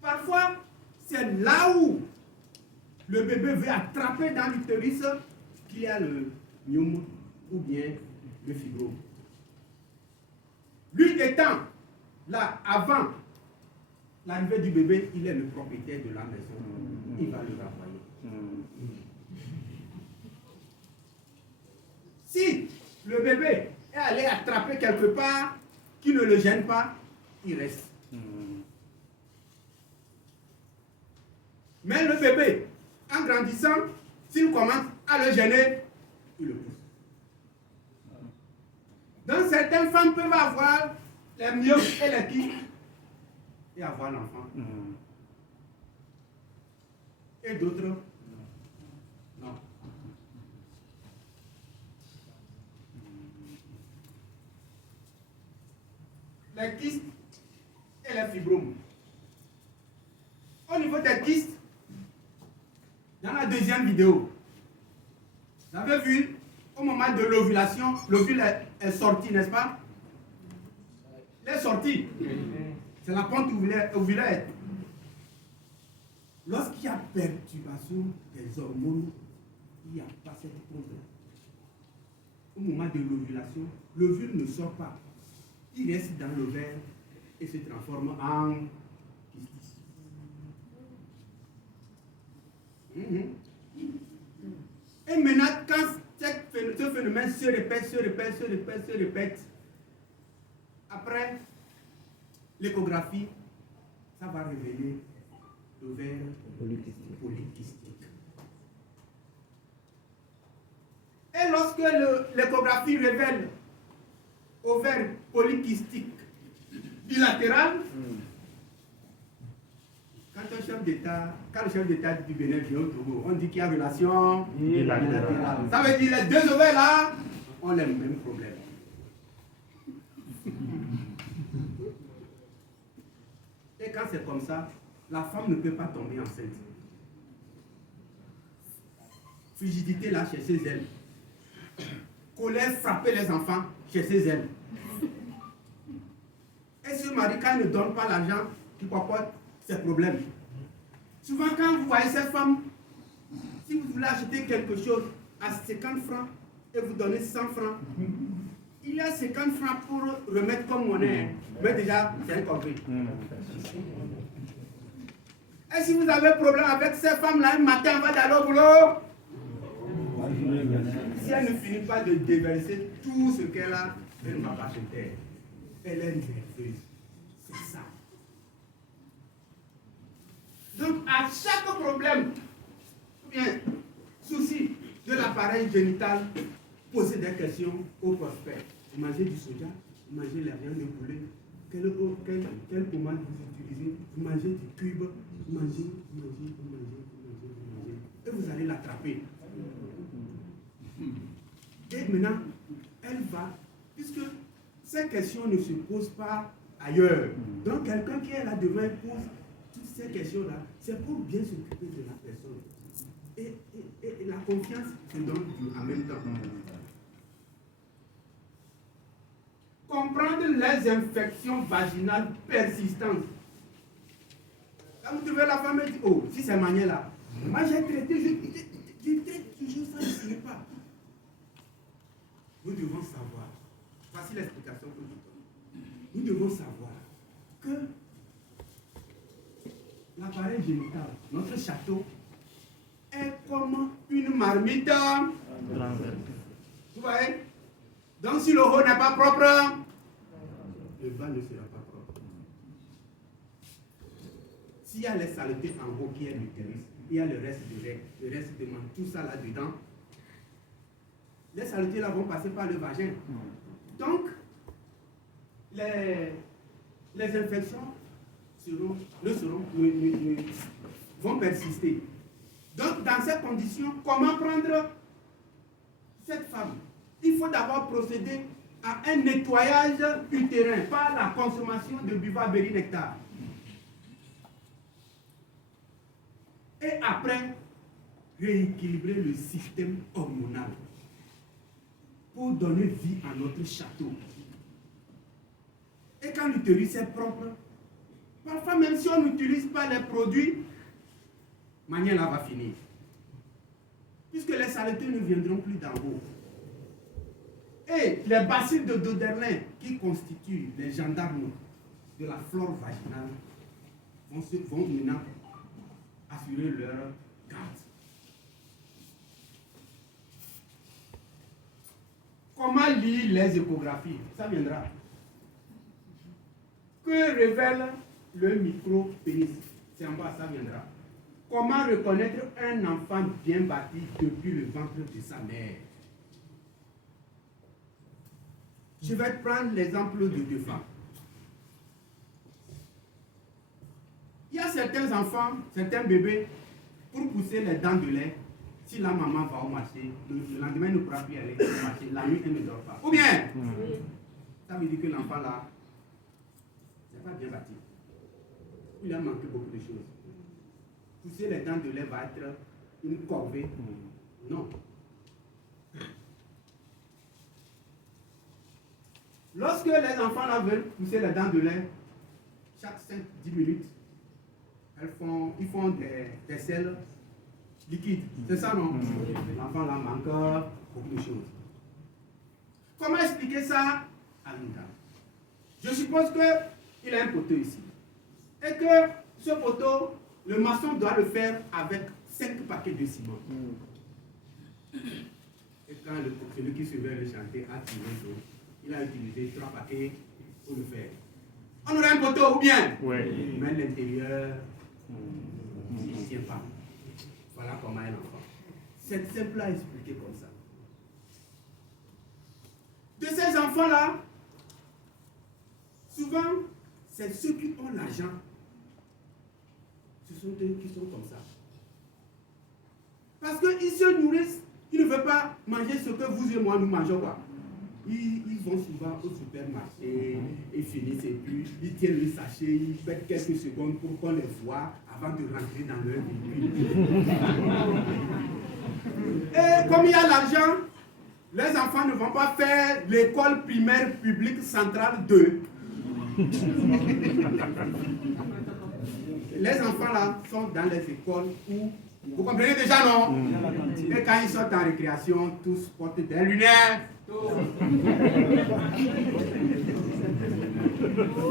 Parfois, c'est là où le bébé veut attraper dans l'utérus qu'il y a le myome ou bien le fibrome. Lui étant là avant l'arrivée du bébé, il est le propriétaire de la maison. Il va le renvoyer. Si le bébé est allé attraper quelque part qui ne le gêne pas, il reste. Mais le bébé, en grandissant, s'il commence à le gêner, il le pousse. Donc certaines femmes peuvent avoir les myomes et les kystes et avoir l'enfant. Et d'autres, non. Les kystes et les fibromes. Au niveau des kystes, dans la deuxième vidéo, vous avez vu, au moment de l'ovulation, l'ovule est sorti, n'est-ce pas? Il est sorti. C'est la pente ovulaire. Lorsqu'il y a perturbation des hormones, il n'y a pas cette pente. Au moment de l'ovulation, l'ovule ne sort pas. Il reste dans l'ovaire et se transforme en kyste. Et maintenant, quand ce phénomène se répète, après l'échographie, ça va révéler l'ovaire polykystique. Et lorsque l'échographie révèle ovaire polykystique bilatéral, quand le chef d'État du Bénin vient au Togo, on dit qu'il y a relation bilatérale. Ça veut dire les deux ovaires là ont les mêmes problèmes. quand c'est comme ça, la femme ne peut pas tomber enceinte. Frigidité là chez ses ailes. Colère frapper les enfants chez ses ailes. Et ce mari, quand il ne donne pas l'argent qui comporte ses problèmes. Souvent, quand vous voyez cette femme, si vous voulez acheter quelque chose à 50 francs et vous donnez 100 francs, il y a 50 francs pour remettre comme monnaie. Mais déjà, c'est incompris. Et si vous avez un problème avec cette femme-là, un matin, on va d'aller au boulot. Si elle ne finit pas de déverser tout ce qu'elle a, elle ne va pas se taire. Elle est nerveuse. C'est ça. Donc, à chaque problème, ou bien souci de l'appareil génital, posez des questions aux prospects. Vous mangez du soja, vous mangez la viande de poulet, quelle pommade vous utilisez, vous mangez du cube, vous mangez. Et vous allez l'attraper. Et maintenant, elle va, puisque ces questions ne se posent pas ailleurs. Donc, quelqu'un qui est là devant elle pose toutes ces questions-là, c'est pour bien s'occuper de la personne. Et la confiance se donne en même temps. Comprendre les infections vaginales persistantes. Là, vous trouvez la femme et dit, oh, si c'est manière là, moi j'ai traité, je traite toujours ça, je ne sais pas. Nous devons savoir, voici l'explication que je donne. Nous devons savoir que l'appareil génital, notre château, est comme une marmite. Vous voyez? Donc si le haut n'est pas propre, le bas ne sera pas propre. S'il y a les saletés en haut qui est l'utérus, il y a le reste de monde, tout ça là-dedans. Les saletés là vont passer par le vagin. Donc, les infections vont persister. Donc, dans ces conditions, comment prendre cette femme? Il faut d'abord procéder à un nettoyage utérin par la consommation de Biva Berry Nectar. Et après, rééquilibrer le système hormonal pour donner vie à notre château. Et quand l'utérus est propre, parfois même si on n'utilise pas les produits, Maniela va finir. Puisque les saletés ne viendront plus d'en haut. Et les bacilles de Doderlin qui constituent les gendarmes de la flore vaginale vont maintenant assurer leur garde. Comment lire les échographies? Ça viendra. Que révèle le micro-pénis? C'est en bas, ça viendra. Comment reconnaître un enfant bien bâti depuis le ventre de sa mère? Je vais prendre l'exemple de deux femmes. Il y a certains enfants, certains bébés, pour pousser les dents de lait, si la maman va au marché, le lendemain ne pourra plus aller au marché, la nuit elle ne dort pas. Ou bien, ça veut dire que l'enfant là, n'est pas bien bâti. Il a manqué beaucoup de choses. Pousser les dents de lait va être une corvée. Non. Lorsque les enfants là veulent pousser les dents de lait, chaque 5-10 minutes, ils font des selles liquides. C'est ça, non? L'enfant là manque beaucoup de choses. Comment expliquer ça à Linda? Je suppose qu'il a un poteau ici. Et que ce poteau, le maçon doit le faire avec 5 paquets de ciment. Et quand celui qui se veut le chanter a tiré l'eau, il a utilisé 3 paquets pour le faire. On aurait un poteau ou bien? Oui. Mais l'intérieur, il ne tient pas. Voilà comment est l'enfant. C'est simple à expliquer comme ça. De ces enfants-là, souvent, c'est ceux qui ont l'argent. Ce sont eux qui sont comme ça. Parce qu'ils se nourrissent, ils ne veulent pas manger ce que vous et moi nous mangeons, quoi. ils vont souvent au supermarché, ils finissent et puis ils tiennent le sachet, ils mettent quelques secondes pour qu'on les voit avant de rentrer dans leur véhicule. Et comme il y a l'argent, les enfants ne vont pas faire l'école primaire publique centrale 2. Les enfants là sont dans les écoles où, vous comprenez déjà non? Et quand ils sortent en récréation, tous portent des lunettes.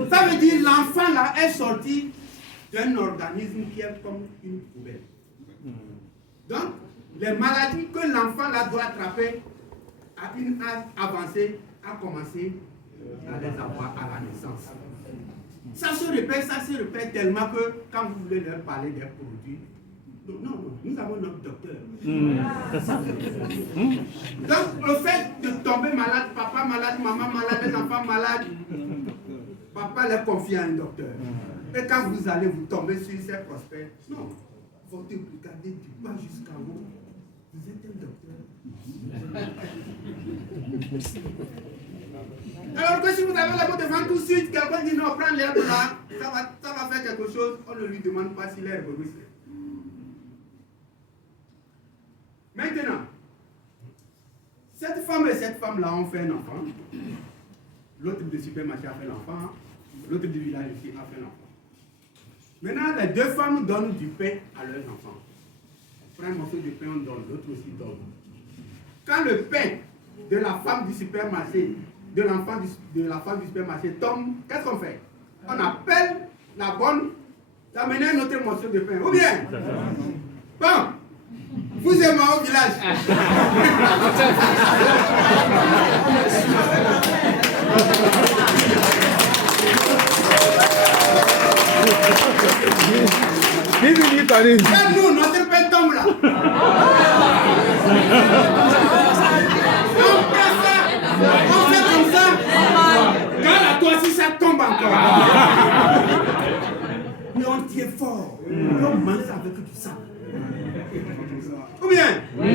Ça veut dire l'enfant là est sorti d'un organisme qui est comme une poubelle. Donc, les maladies que l'enfant là doit attraper à une âge avancée a commencé à les avoir à la naissance. Ça se répète tellement que quand vous voulez leur parler des produits, non, nous avons notre docteur. Donc, le fait de tomber malade, papa malade, maman malade, les enfants malades, papa les confie à un docteur. Et quand vous allez vous tomber sur ces prospects, non, il faut te regarder du bas jusqu'en haut. Vous êtes un docteur. Alors que si vous avez la botte devant tout de suite, quelqu'un dit non, prends l'herbe là, ça va faire quelque chose, on ne lui demande pas si l'herbe est. Maintenant, cette femme et cette femme-là ont fait un enfant. L'autre du supermarché a fait l'enfant. L'autre du village ici a fait l'enfant. Maintenant, les deux femmes donnent du pain à leurs enfants. On prend un morceau de pain, on donne, l'autre aussi donne. Quand le pain de la femme du supermarché, de la femme du supermarché tombe, qu'est-ce qu'on fait? On appelle la bonne d'amener un autre morceau de pain. Ou bien, bon, vous êtes moi au village. Et nous, notre pain tombe là. On fait comme ça. Quand la toi si ça tombe encore. Mais on tient fort. Et on mange avec du sang. Ou bien? Oui.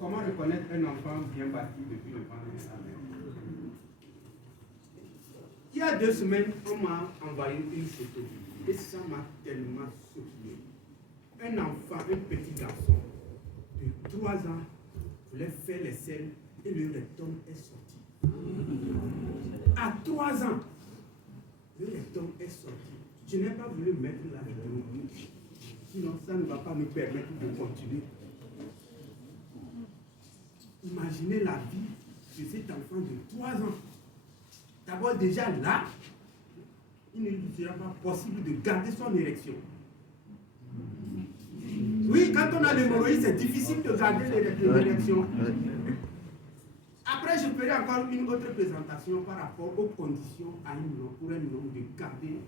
Comment reconnaître un enfant bien bâti depuis le ventre de sa mère? Il y a 2 semaines, on m'a envoyé une photo et ça m'a tellement secoué. Un enfant, un petit garçon de 3 ans voulait faire les selles et le rectum est sorti. À 3 ans, le rectum est sorti. Je n'ai pas voulu mettre la vidéo, sinon ça ne va pas nous permettre de continuer. Imaginez la vie de cet enfant de 3 ans. D'abord, déjà là, il ne lui sera pas possible de garder son érection. Oui, quand on a l'hémorroïde, c'est difficile de garder l'érection. Après, je ferai encore une autre présentation par rapport aux conditions pour un homme de garder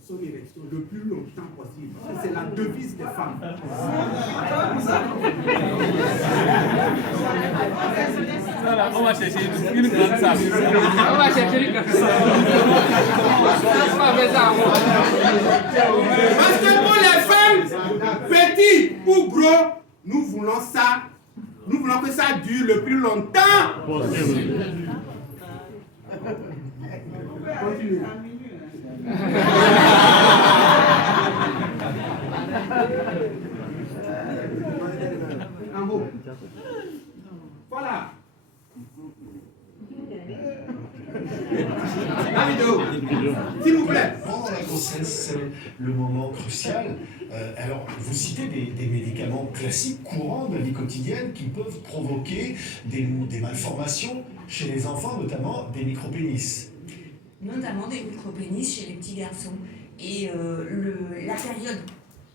son érection le plus longtemps possible. C'est la devise des femmes. On va chercher une grande sable. On va chercher une grande sable. Parce que pour les femmes, petits ou gros, nous voulons ça. Nous voulons que ça dure le plus longtemps possible. Continuez. En haut. Voilà. La vidéo. S'il vous plaît. Pendant la grossesse, c'est le moment crucial. Alors, vous citez des médicaments classiques courants de la vie quotidienne qui peuvent provoquer des malformations chez les enfants, notamment des micropénis. Notamment des micropénis chez les petits garçons. Et la période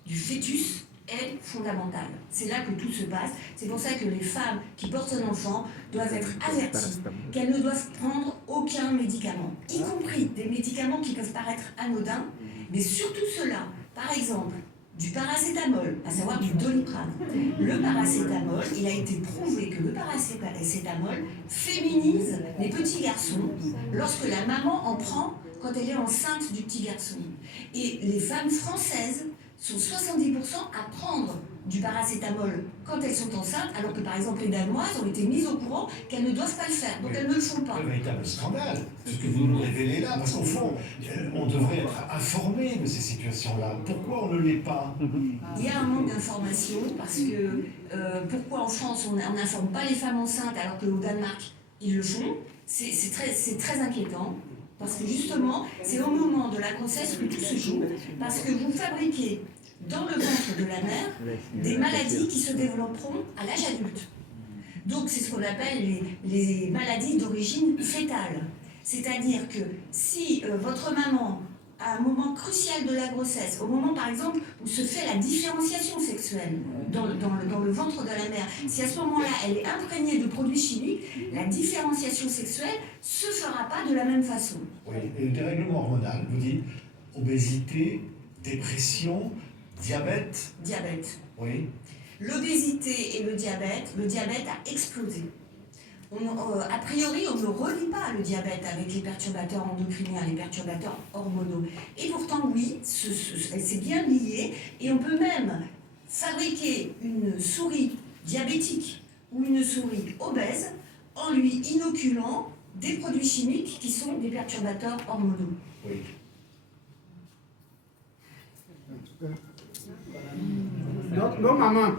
du fœtus est fondamentale. C'est là que tout se passe. C'est pour ça que les femmes qui portent un enfant doivent être averties qu'elles ne doivent prendre aucun médicament, y compris des médicaments qui peuvent paraître anodins, mais surtout ceux-là. Par exemple, du paracétamol, à savoir du Doliprane. Le paracétamol, il a été prouvé que le paracétamol féminise les petits garçons lorsque la maman en prend quand elle est enceinte du petit garçon. Et les femmes françaises sont 70% à prendre du paracétamol quand elles sont enceintes, alors que par exemple les Danoises ont été mises au courant qu'elles ne doivent pas le faire, donc elles ne le font pas. Un véritable scandale, ce que vous nous révélez là, parce qu'au fond, on devrait être informé de ces situations-là. Pourquoi on ne l'est pas? Il y a un manque d'information, parce que pourquoi en France on n'informe pas les femmes enceintes alors qu'au Danemark ils le font, c'est très inquiétant. Parce que justement, c'est au moment de la grossesse que tout se joue, parce que vous fabriquez dans le ventre de la mère des maladies qui se développeront à l'âge adulte. Donc c'est ce qu'on appelle les maladies d'origine fétale. C'est-à-dire que si votre maman, à un moment crucial de la grossesse, au moment par exemple où se fait la différenciation sexuelle dans le ventre de la mère, si à ce moment-là elle est imprégnée de produits chimiques, la différenciation sexuelle ne se fera pas de la même façon. Oui, et le dérèglement hormonal, vous dites obésité, dépression, diabète. Diabète. Oui. L'obésité et le diabète a explosé. A priori, on ne relie pas le diabète avec les perturbateurs endocriniens, les perturbateurs hormonaux. Et pourtant, oui, c'est bien lié. Et on peut même fabriquer une souris diabétique ou une souris obèse en lui inoculant des produits chimiques qui sont des perturbateurs hormonaux. Oui. Donc, maman,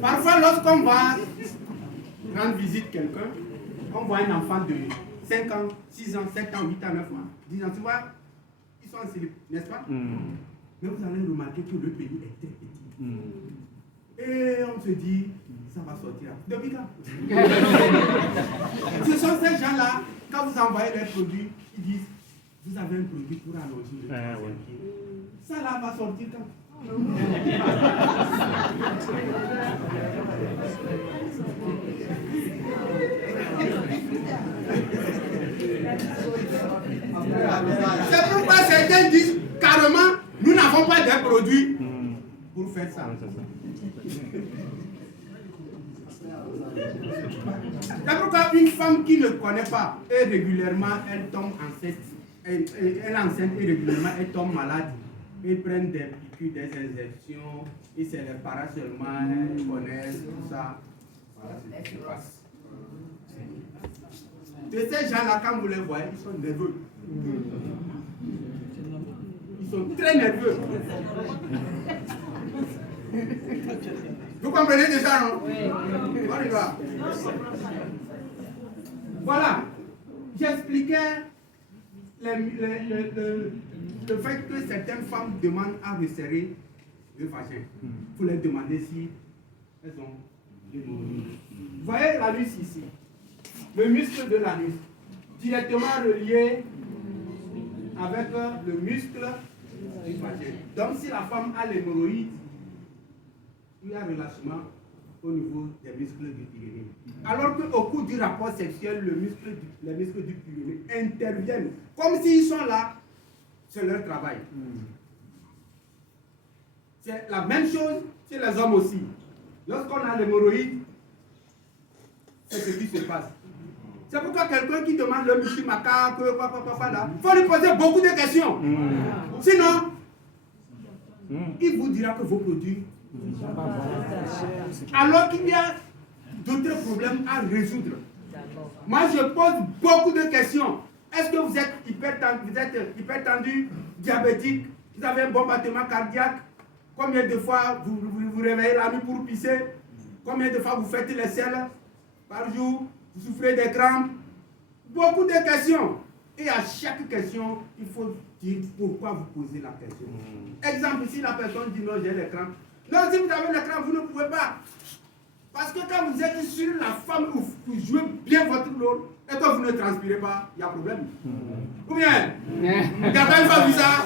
parfois lorsqu'on va rendre visite quelqu'un, on voit un enfant de 5 ans, 6 ans, 7 ans, 8 ans, 9 ans, 10 ans, tu vois, ils sont en slip, n'est-ce pas? Mais vous allez remarquer que le pays est très petit. Et on se dit, ça va sortir. Depuis quand? Ce sont ces gens-là, quand vous envoyez les produits, ils disent, vous avez un produit pour allonger le cancer. Ça là va sortir quand? C'est pourquoi certains disent carrément, nous n'avons pas de produits pour faire ça. C'est pourquoi une femme qui ne connaît pas, et régulièrement, elle tombe enceinte. Elle est enceinte et régulièrement, elle tombe malade. Ils prennent des piqûres, des injections, et c'est les parents seulement, ils connaissent tout ça. Voilà ce qui se passe. De ces gens-là, quand vous les voyez, ils sont nerveux. Ils sont très nerveux. Vous comprenez déjà, non? Oui. On y va. Voilà. J'expliquais le fait que certaines femmes demandent à resserrer le vagin. Il faut leur demander si elles ont l'hémorroïde. Vous voyez l'anus ici, le muscle de l'anus, directement relié avec le muscle du vagin. Donc si la femme a l'hémorroïde, il y a un relâchement au niveau des muscles du pyrénée. Alors qu'au cours du rapport sexuel, les muscles du pyrénée interviennent comme s'ils sont là. C'est leur travail. C'est la même chose chez les hommes aussi. Lorsqu'on a l'hémorroïde, c'est ce qui se passe. C'est pourquoi quelqu'un qui demande le muscle macaque, là, il faut lui poser beaucoup de questions. Sinon, il vous dira que vos produits. Alors qu'il y a d'autres problèmes à résoudre. Moi, je pose beaucoup de questions. Est-ce que vous êtes hypertendu, diabétique, vous avez un bon battement cardiaque? Combien de fois vous réveillez la nuit pour pisser? Combien de fois vous faites les selles par jour? Vous souffrez des crampes? Beaucoup de questions. Et à chaque question, il faut dire pourquoi vous posez la question. Exemple, si la personne dit non, j'ai les crampes. Non, si vous avez les crampes, vous ne pouvez pas. Parce que quand vous êtes sur la femme où vous jouez bien votre rôle et que vous ne transpirez pas, il y a problème. Ou bien, quelqu'un pas vu ça?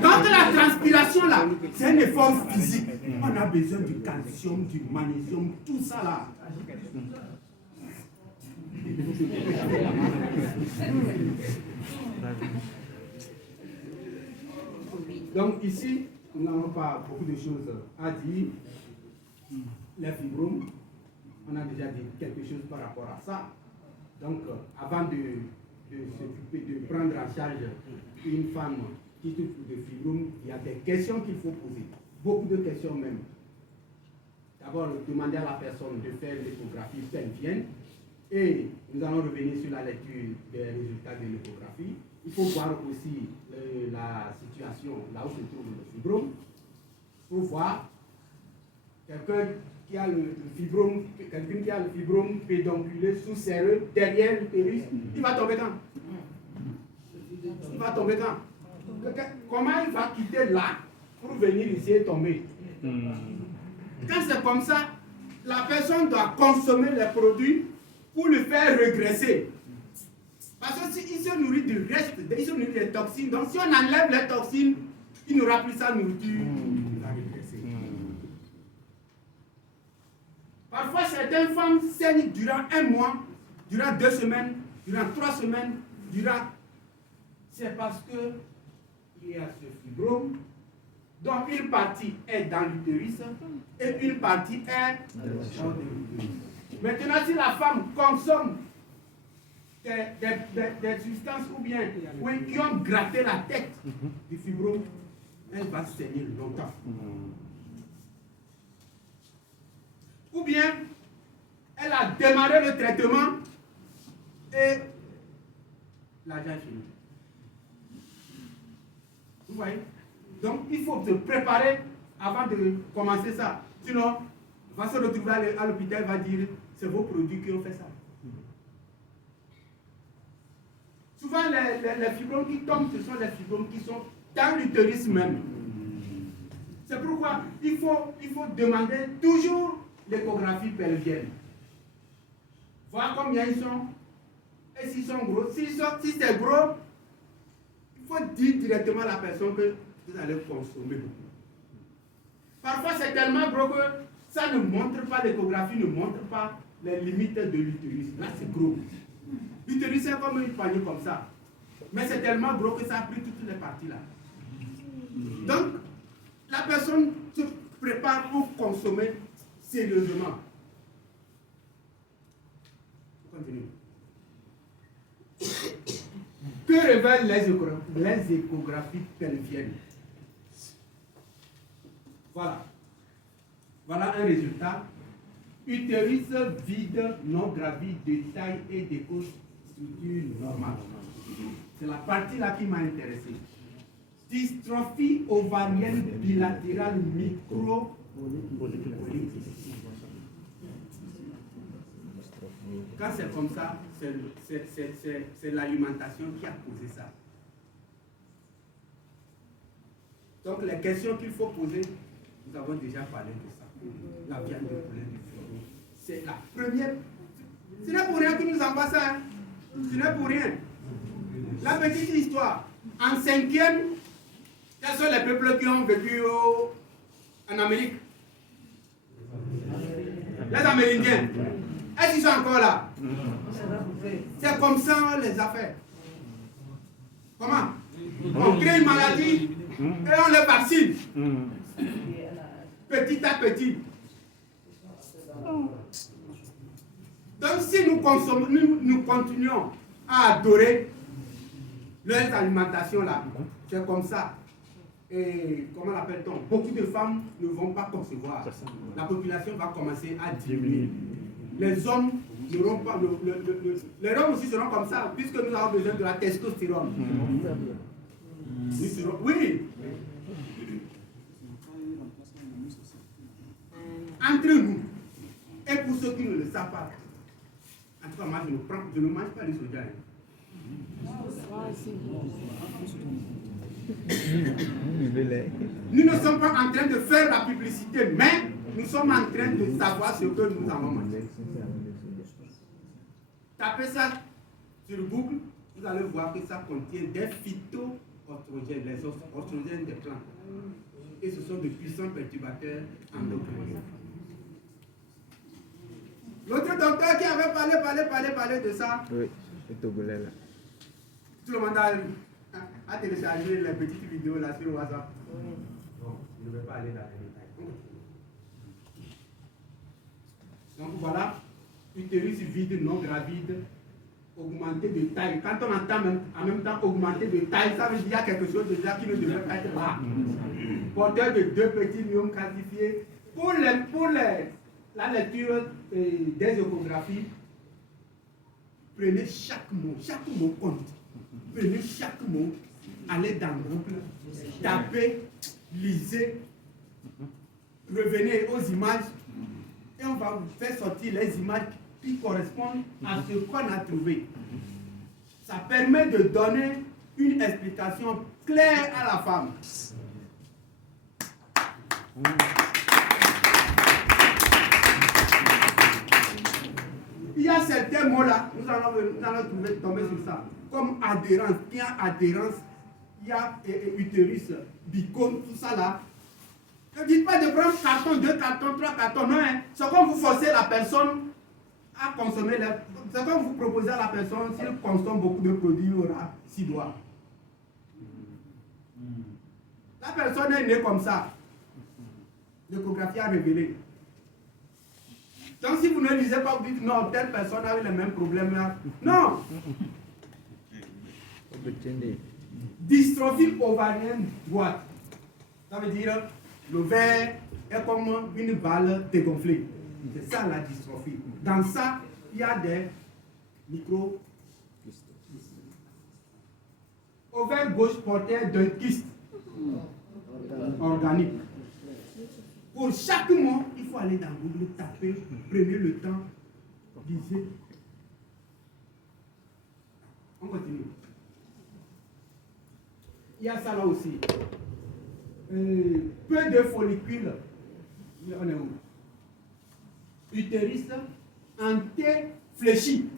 Donc la transpiration là, c'est un effort physique. On a besoin du calcium, du magnésium, tout ça là. Donc ici, nous n'avons pas beaucoup de choses à dire. Les fibromes, on a déjà dit quelque chose par rapport à ça. Donc avant de s'occuper, de prendre en charge une femme qui souffre de fibromes, il y a des questions qu'il faut poser. Beaucoup de questions même. D'abord, demander à la personne de faire l'échographie pelvienne. Et nous allons revenir sur la lecture des résultats de l'échographie. Il faut voir aussi la situation là où se trouve le fibrome pour voir quelqu'un qui a le fibrome pédonculé sous-séreux derrière l'utérus, il va tomber quand? Il va tomber quand? Comment il va quitter là pour venir ici et tomber? Quand c'est comme ça, la personne doit consommer les produits pour le faire régresser. Parce que s'il se nourrit du reste, il se nourrit des toxines. Donc si on enlève les toxines, il n'aura plus sa nourriture, il va régresser. Parfois, certaines femmes saignent durant 1 mois, durant 2 semaines, durant 3 semaines, c'est parce que il y a ce fibrome. Donc une partie est dans l'utérus et une partie est dans l'utérus. Maintenant, si la femme consomme des substances ou bien qui ont gratté la tête du fibrome, elle va saigner longtemps. Ou bien, elle a démarré le traitement et l'argent est fini. Vous voyez? Donc, il faut se préparer avant de commencer ça. Sinon, on va se retrouver à l'hôpital, va dire, c'est vos produits qui ont fait ça. Souvent, les fibromes qui tombent, ce sont les fibromes qui sont dans l'utérus même. C'est pourquoi il faut demander toujours l'échographie pelvienne. Voir combien ils sont et s'ils sont gros. Si c'est gros, il faut dire directement à la personne que vous allez consommer beaucoup. Parfois, c'est tellement gros que ça ne montre pas, l'échographie ne montre pas les limites de l'utérus. Là, c'est gros. L'utérus, c'est comme une poignée comme ça. Mais c'est tellement gros que ça a pris toutes les parties là. Donc, la personne se prépare pour consommer sérieusement. Continue. Que révèlent les échographies pelviennes? Voilà. Voilà un résultat. Utérus vide, non gravi, de taille et de structure normale. C'est la partie là qui m'a intéressé. Dystrophie ovarienne bilatérale micro. Quand c'est comme ça, c'est l'alimentation qui a causé ça. Donc les questions qu'il faut poser, nous avons déjà parlé de ça. La viande de poulet du fleuron, c'est la première. Ce n'est pour rien que nous envoie ça. Ce n'est pour rien. La petite histoire. En 5e, quels sont les peuples qui ont vécu en Amérique? Les Amérindiens. Est-ce qu'ils sont encore là? C'est comme ça les affaires. Comment? On crée une maladie et on les vaccine. Petit à petit. Donc si nous consommons, nous continuons à adorer leurs alimentations là, c'est comme ça. Et comment l'appelle-t-on? Beaucoup de femmes ne vont pas concevoir. La population va commencer à diminuer. Les hommes n'auront pas. Les hommes aussi seront comme ça, puisque nous avons besoin de la testostérone. Nous serons, oui. Entre nous, et pour ceux qui ne le savent pas, en tout cas, moi je ne mange pas du soja. Nous ne sommes pas en train de faire la publicité, mais nous sommes en train de savoir ce que nous avons mangé. Tapez ça sur Google, vous allez voir que ça contient des phytoestrogènes, les oestrogènes des plantes. Et ce sont de puissants perturbateurs endocriniens. L'autre docteur qui avait parlé de ça. Oui, le Togolais là. Tout le monde a téléchargé les petites vidéos là sur WhatsApp. Bon, je ne vais pas aller dans les détails. Donc voilà, utérus vide, non gravide, augmenté de taille. Quand on entend en même temps augmenté de taille, ça veut dire qu'il y a quelque chose déjà qui ne devrait pas être là. Porteur de 2 petits myomes calcifiés. Pour la lecture des échographies, prenez chaque mot compte. Prenez chaque mot, allez dans Google, tapez, lisez, revenez aux images et on va vous faire sortir les images qui correspondent à ce qu'on a trouvé. Ça permet de donner une explication claire à la femme. Il y a certains mots-là, nous allons tomber sur ça, comme adhérence. Il y a adhérence, il y a utérus, bicône, tout ça là. Ne dites pas de prendre carton, 2 cartons, 3 cartons, non. Hein. C'est comme vous forcez la personne à consommer, c'est comme vous proposez à la personne, s'il consomme beaucoup de produits, il aura 6 doigts. La personne est née comme ça. L'échographie a révélé. Donc si vous ne lisez pas, vous dites non, telle personne a eu les mêmes problèmes là. Non. Dystrophie ovarienne droite. Ça veut dire l'ovaire est comme une balle dégonflée. C'est ça la dystrophie. Dans ça, il y a des micro. Ovaire gauche porteur d'un kyste organique. Pour chaque mot, il faut aller dans Google, taper, prenez le temps, lisez. On continue. Il y a ça là aussi. Peu de follicules. On est où? Utérus anté-fléchi.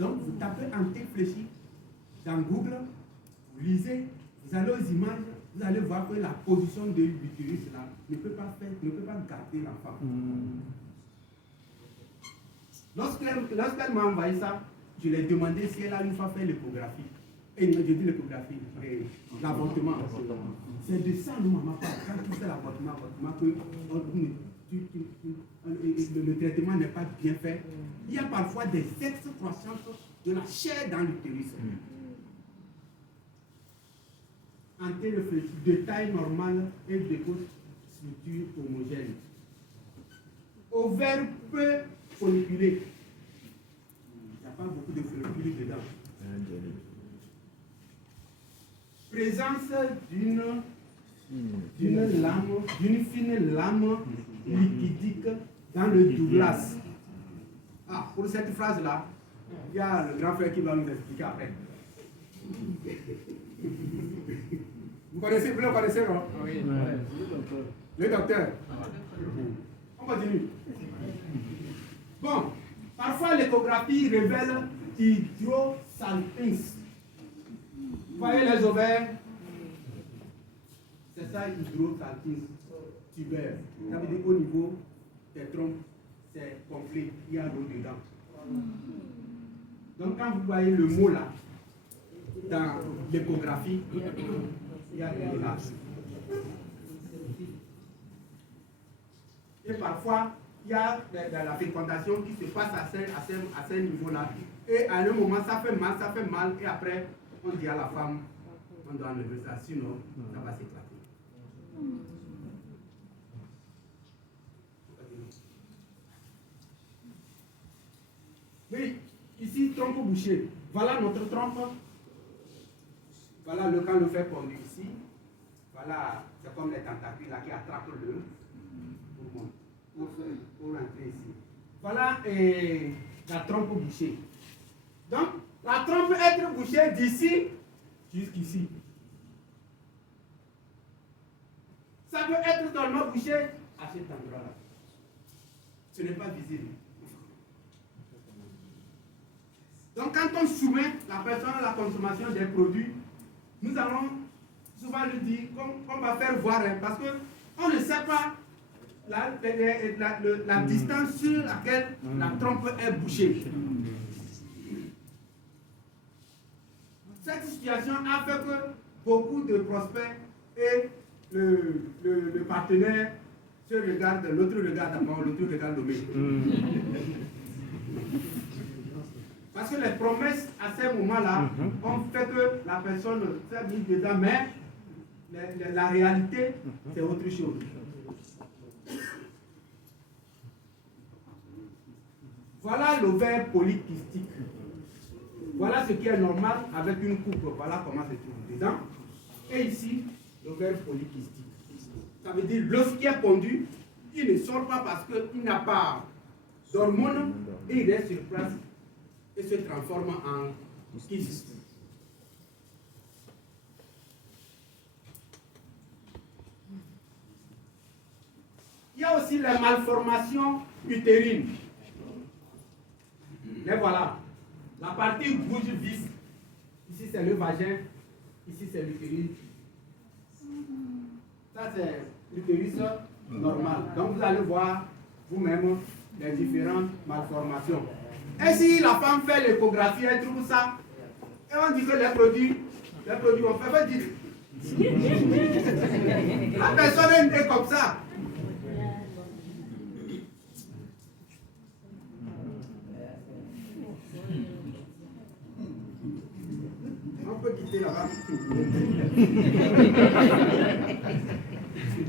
Donc vous tapez anté-fléchi dans Google, vous lisez, vous allez aux images, vous allez voir que la position de l'utérus là ne peut pas garder l'enfant. Lorsqu'elle m'a envoyé ça, je lui ai demandé si elle a une fois fait l'échographie. Et je dis l'échographie, l'avortement. C'est de ça nous maman parle. Quand tu fais l'avortement, que le traitement n'est pas bien fait, il y a parfois des excroissances de la chair dans l'utérus. Anté-réfléchi, de taille normale et de grosse structure homogène. Ovaire peu folliculé. Il n'y a pas beaucoup de follicules dedans. Présence d'une fine lame liquidique dans le Douglas. Ah, pour cette phrase-là, il y a le grand frère qui va nous expliquer après. Vous le connaissez, non? Oui. Le docteur. On continue. Bon, parfois l'échographie révèle hydrosalpinx. Vous voyez les ovaires? C'est ça, hydrosalpinx tubaire. Ça veut dire qu'au niveau des trompes, c'est gonflé, il y a l'eau dedans. Donc quand vous voyez le mot là, dans l'échographie, il y a des là. Et parfois, il y a de la fécondation qui se passe à ces niveaux-là. Et à un moment, ça fait mal, et après, on dit à la femme, on doit enlever ça, sinon, ça va s'éclater. Oui, ici, trompe bouchée. Voilà notre trompe. Voilà quand le fait pondu ici. Voilà, c'est comme les tentacules là qui attrapent le pour rentrer ici. Voilà la trompe bouchée. Donc, la trompe peut être bouchée d'ici jusqu'ici. Ça peut être totalement bouché à cet endroit-là. Ce n'est pas visible. Donc, quand on soumet la personne à la consommation des produits, nous allons souvent lui dire qu'on va faire voir, parce qu'on ne sait pas la distance sur laquelle la trompe est bouchée. Cette situation a fait que beaucoup de prospects et le partenaire se regardent, l'autre regarde d'abord, l'autre regarde le mec. Parce que les promesses à ces moments-là ont fait que la personne s'est mise dedans, mais la réalité, c'est autre chose. Voilà l'ovaire polykystique. Voilà ce qui est normal avec une coupe. Voilà comment c'est trouve dedans. Et ici, l'ovaire polykystique. Ça veut dire lorsqu'il est pondu, il ne sort pas parce qu'il n'a pas d'hormones et il reste sur place et se transforme en kyste. Il y a aussi les malformations utérines. Et voilà, la partie rouge vif, ici c'est le vagin, ici c'est l'utérus. Ça c'est l'utérus normal. Donc vous allez voir vous-même les différentes malformations. Et si la femme fait l'échographie, elle trouve ça, et on dit que les produits on fait dire. La personne est comme ça. On peut quitter là-bas.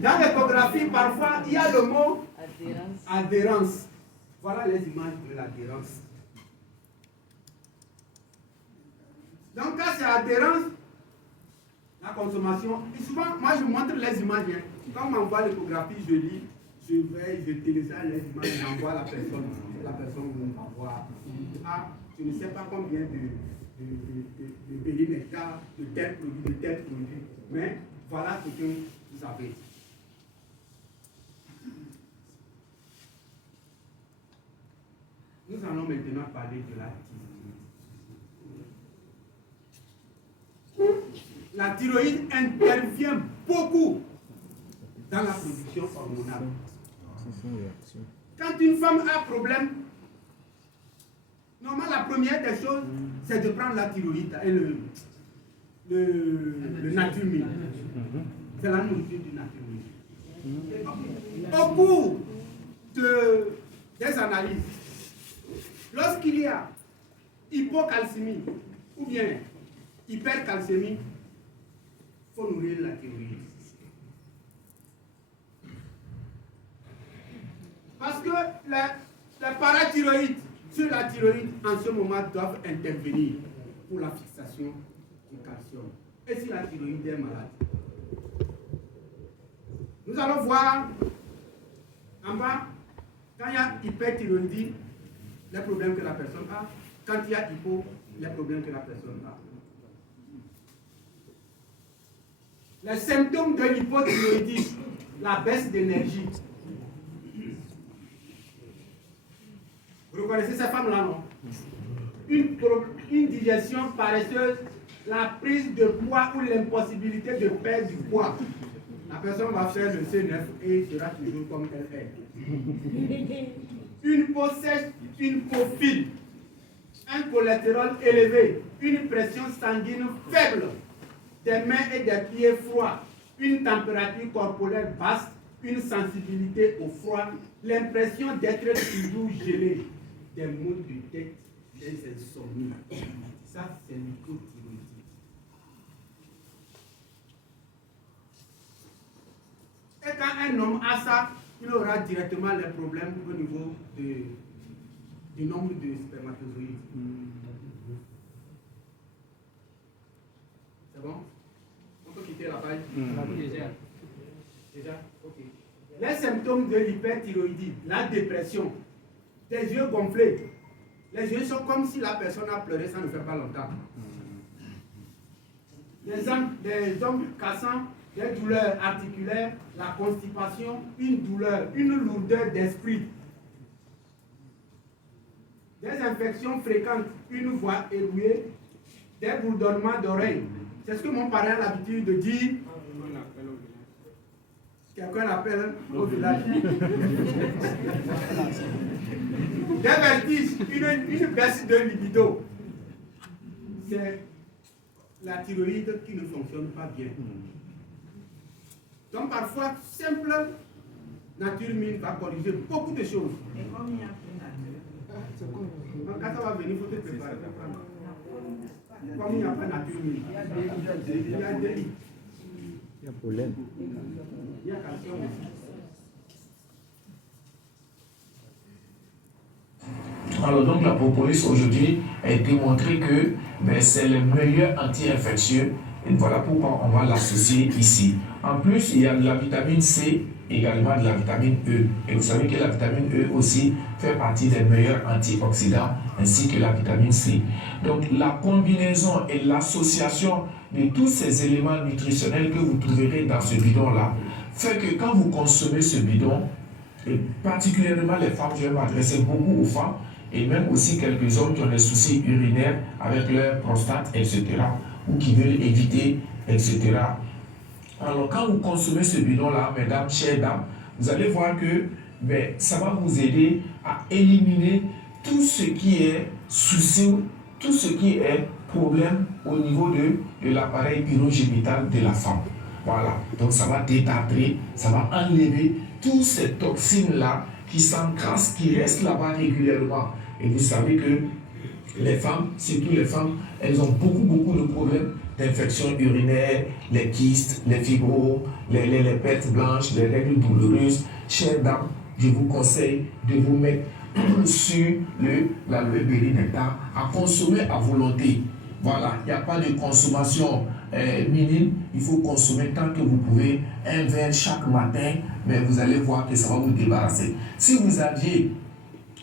Dans l'échographie, parfois, il y a le mot adhérence. Voilà les images de l'adhérence. Donc, quand c'est adhérence, la consommation, et souvent, moi je montre les images. Quand on m'envoie l'échographie, je lis, je vais, je télécharge les images, j'envoie la personne. La personne va voir. Ah, je ne sais pas combien de périmètres, de tel produit, mais voilà ce que vous avez. Nous allons maintenant parler de la thyroïde. La thyroïde intervient beaucoup dans la production hormonale. Quand une femme a un problème, normalement la première des choses, c'est de prendre la thyroïde et le natrium. C'est la nourriture du natrium. Au cours des analyses, lorsqu'il y a hypocalcémie ou bien hypercalcémie, il faut nourrir la thyroïde. Parce que les parathyroïdes sur la thyroïde en ce moment doivent intervenir pour la fixation du calcium. Et si la thyroïde est malade, nous allons voir en bas, quand il y a hyperthyroïdie, les problèmes que la personne a. Quand il y a hypo, les problèmes que la personne a. Les symptômes de l'hypothyroïdie, la baisse d'énergie. Vous reconnaissez ces femmes-là, non? Une digestion paresseuse, la prise de poids ou l'impossibilité de perdre du poids. La personne va faire le C9 et sera toujours comme elle est. Une peau sèche, une peau fine, un cholestérol élevé, une pression sanguine faible, des mains et des pieds froids, une température corporelle basse, une sensibilité au froid, l'impression d'être toujours gelé, des maux de tête, des insomnies. Ça, c'est l'hypothyroïdie. Et quand un homme a ça, il aura directement les problèmes au niveau du nombre de spermatozoïdes. C'est bon? On peut quitter la page? Déjà? Ok. Les symptômes de l'hyperthyroïdie, la dépression, des yeux gonflés. Les yeux sont comme si la personne a pleuré, ça ne fait pas longtemps. Des ongles cassants, des douleurs articulaires, la constipation, une douleur, une lourdeur d'esprit, des infections fréquentes, une voix érouée, des bourdonnements d'oreilles. C'est ce que mon parent a l'habitude de dire. Quelqu'un l'appelle au village. Des vertiges, une baisse de libido. C'est la thyroïde qui ne fonctionne pas bien. Donc parfois, simple nature mine va corriger beaucoup de choses. Et comme il y a plus nature. Quand ça va venir, il faut te préparer. Comme il n'y a pas nature mine, il y a délit. Il y a pollen. Il y a calcium aussi. Alors donc la propolis aujourd'hui a été montré que c'est le meilleur anti-infectieux et voilà pourquoi on va l'associer ici. En plus, il y a de la vitamine C, également de la vitamine E. Et vous savez que la vitamine E aussi fait partie des meilleurs antioxydants ainsi que la vitamine C. Donc la combinaison et l'association de tous ces éléments nutritionnels que vous trouverez dans ce bidon-là fait que quand vous consommez ce bidon, et particulièrement les femmes, je vais m'adresser beaucoup aux femmes, et même aussi quelques hommes qui ont des soucis urinaires avec leur prostate, etc., ou qui veulent éviter, etc. Alors, quand vous consommez ce bidon-là, mesdames, chères dames, vous allez voir que ça va vous aider à éliminer tout ce qui est souci, tout ce qui est problème au niveau de l'appareil urogénital de la femme. Voilà, donc ça va détartrer, ça va enlever toutes ces toxines-là qui s'encrassent, qui restent là-bas régulièrement. Et vous savez que les femmes, surtout les femmes, elles ont beaucoup de problèmes d'infections urinaires, les kystes, les fibromes, les pertes blanches, les règles douloureuses. Chères dames, je vous conseille de vous mettre sur l'aloe berry nectar à consommer à volonté. Voilà, il n'y a pas de consommation minime, il faut consommer tant que vous pouvez, un verre chaque matin, mais vous allez voir que ça va vous débarrasser. Si vous aviez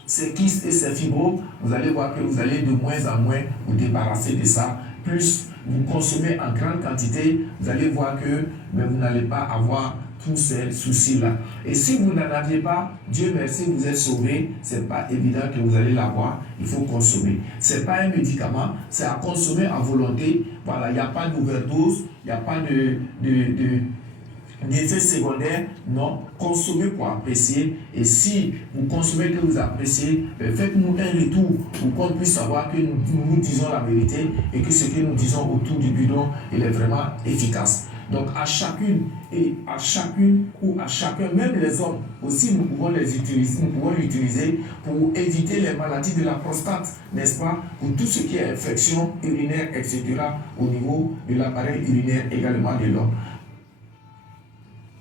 ces kystes et ces fibromes, vous allez voir que vous allez de moins en moins vous débarrasser de ça. Plus vous consommez en grande quantité, vous allez voir que vous n'allez pas avoir tous ces soucis-là. Et si vous n'en aviez pas, Dieu merci, vous êtes sauvé, ce n'est pas évident que vous allez l'avoir, il faut consommer. Ce n'est pas un médicament, c'est à consommer à volonté. Voilà, il n'y a pas d'overdose, il n'y a pas d'effets secondaires, non, consommez pour apprécier. Et si vous consommez que vous appréciez, faites-nous un retour pour qu'on puisse savoir que nous disons la vérité et que ce que nous disons autour du bidon, il est vraiment efficace. Donc à chacune ou à chacun, même les hommes aussi, nous pouvons l'utiliser pour éviter les maladies de la prostate, n'est-ce pas, pour tout ce qui est infection urinaire, etc., au niveau de l'appareil urinaire également de l'homme.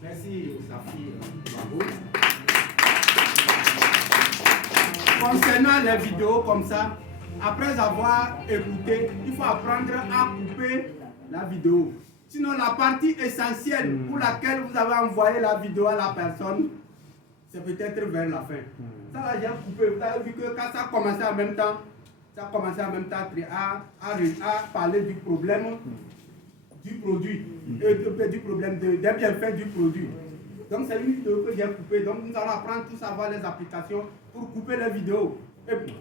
Merci, Safi. Bravo. Concernant les vidéos comme ça, après avoir écouté, il faut apprendre à couper la vidéo. Sinon, la partie essentielle pour laquelle vous avez envoyé la vidéo à la personne, c'est peut-être vers la fin. Ça va déjà couper. Vous avez vu que quand ça a commencé en même temps, à parler du problème du produit, du problème des bienfaits du produit. Donc c'est une vidéo que j'ai coupée. Donc nous allons apprendre tous à avoir les applications pour couper les vidéos.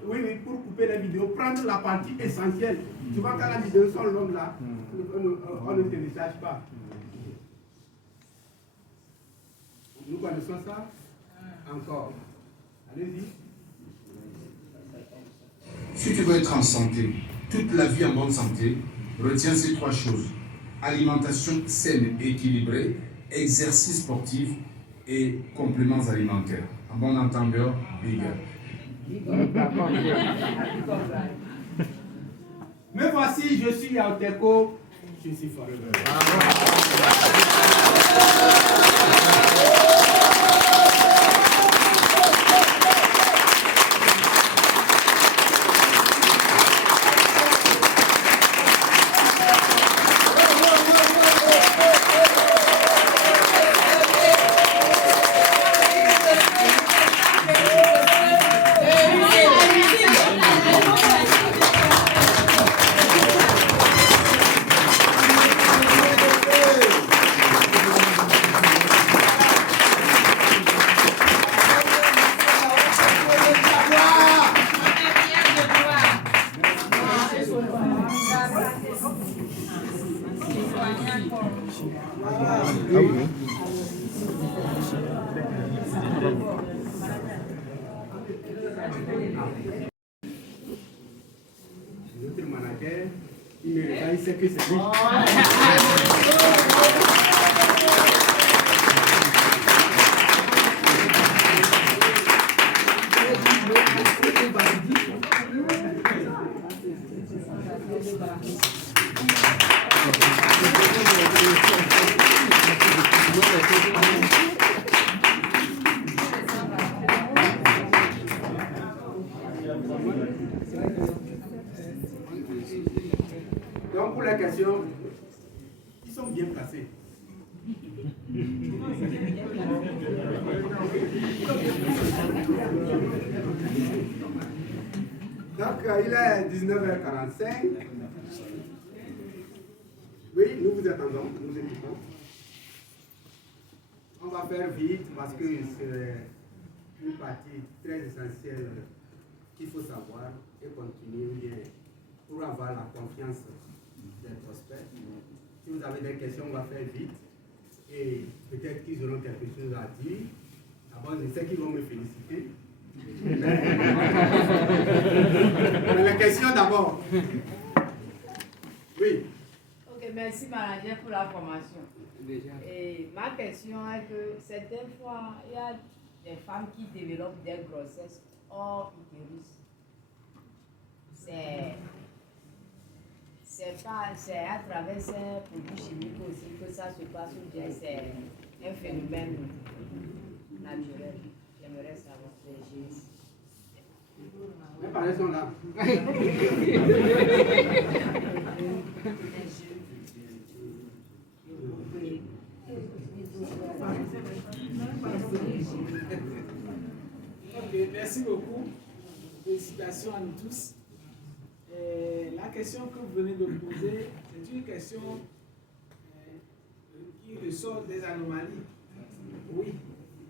Oui, pour couper les vidéos, prendre la partie essentielle. Souvent quand la vidéo sont longues là, on ne télécharge pas. Nous connaissons ça encore. Allez-y. Si tu veux être en santé, toute la vie en bonne santé, retiens ces trois choses. Alimentation saine et équilibrée, exercice sportif et compléments alimentaires. En bon entendeur, vegan. Mais voici, je suis Yaoteco, je suis forever. Notre manager, il sait que c'est lui. Donc pour la question, ils sont bien placés. Donc il est 19h45. Oui, nous vous attendons, nous écoutons. On va faire vite parce que c'est une partie très essentielle qu'il faut savoir et continuer bien pour avoir la confiance des prospects. Si vous avez des questions, on va faire vite. Et peut-être qu'ils auront quelque chose à dire. D'abord, je sais qu'ils vont me féliciter. Mais la question d'abord. Oui. Ok, merci manager pour la formation. Et ma question est que certaines fois, il y a des femmes qui développent des grossesses hors utérus. C'est à travers ces produits chimiques aussi que ça se passe ou bien c'est un phénomène naturel. J'aimerais savoir. Mes parents sont là. Ok, merci beaucoup. Félicitations à nous tous. La question que vous venez de poser, c'est une question qui ressort des anomalies. Oui.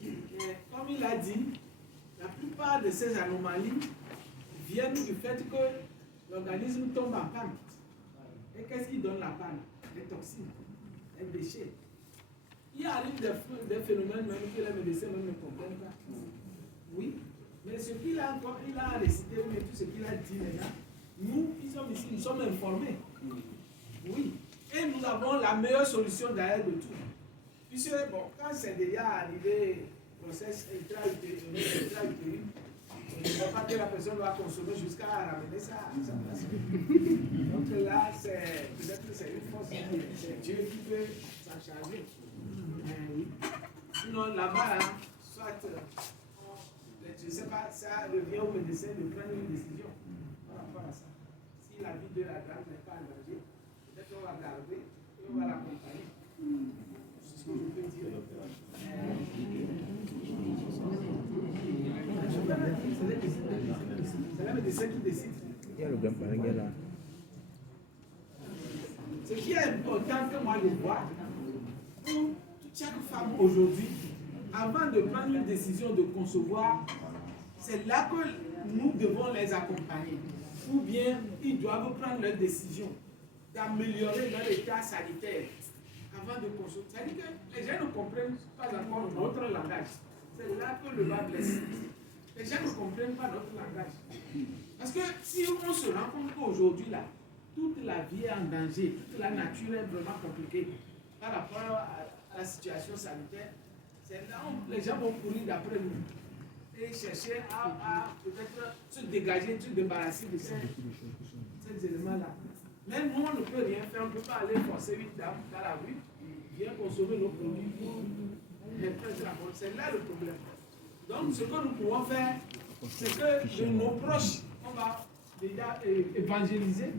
Mais comme il a dit, la plupart de ces anomalies viennent du fait que l'organisme tombe en panne. Et qu'est-ce qui donne la panne? Les toxines, les déchets. Il arrive des phénomènes même que les médecins même ne comprennent pas. Oui, mais ce qu'il a récité, mais tout ce qu'il a dit maintenant, nous qui sommes ici, nous sommes informés. Oui, et nous avons la meilleure solution derrière de tout. Puisque, bon, quand c'est déjà arrivé, process intra-utérine, on ne voit pas que la personne va consommer jusqu'à ramener ça à sa place. Donc là, peut-être que c'est une force, c'est Dieu qui peut s'en charger. Oui. Sinon, là-bas, soit, je ne sais pas, ça revient au médecin de prendre une décision par rapport à ça. Si la vie de la dame n'est pas en danger, peut-être qu'on va garder et on va l'accompagner. C'est ce que je peux dire. C'est le médecin qui décide. Il y a le gamparingue là. Ce qui est important que moi je vois, pour chaque femme aujourd'hui, avant de prendre une décision de concevoir, c'est là que nous devons les accompagner. Ou bien ils doivent prendre leur décision d'améliorer leur état sanitaire avant de concevoir. C'est-à-dire que les gens ne comprennent pas encore notre langage. C'est là que le bas blesse. Les gens ne comprennent pas notre langage. Parce que si on se rend compte qu'aujourd'hui, là, toute la vie est en danger, toute la nature est vraiment compliquée par rapport à la situation sanitaire, c'est là où les gens vont courir d'après nous et chercher à peut-être se dégager, se débarrasser de ces éléments-là. Mais nous, on ne peut rien faire, on ne peut pas aller forcer une dame dans la rue, bien consommer nos produits pour mettre la mode. C'est là le problème. Donc, ce que nous pouvons faire, c'est que de nos proches, on va déjà évangéliser,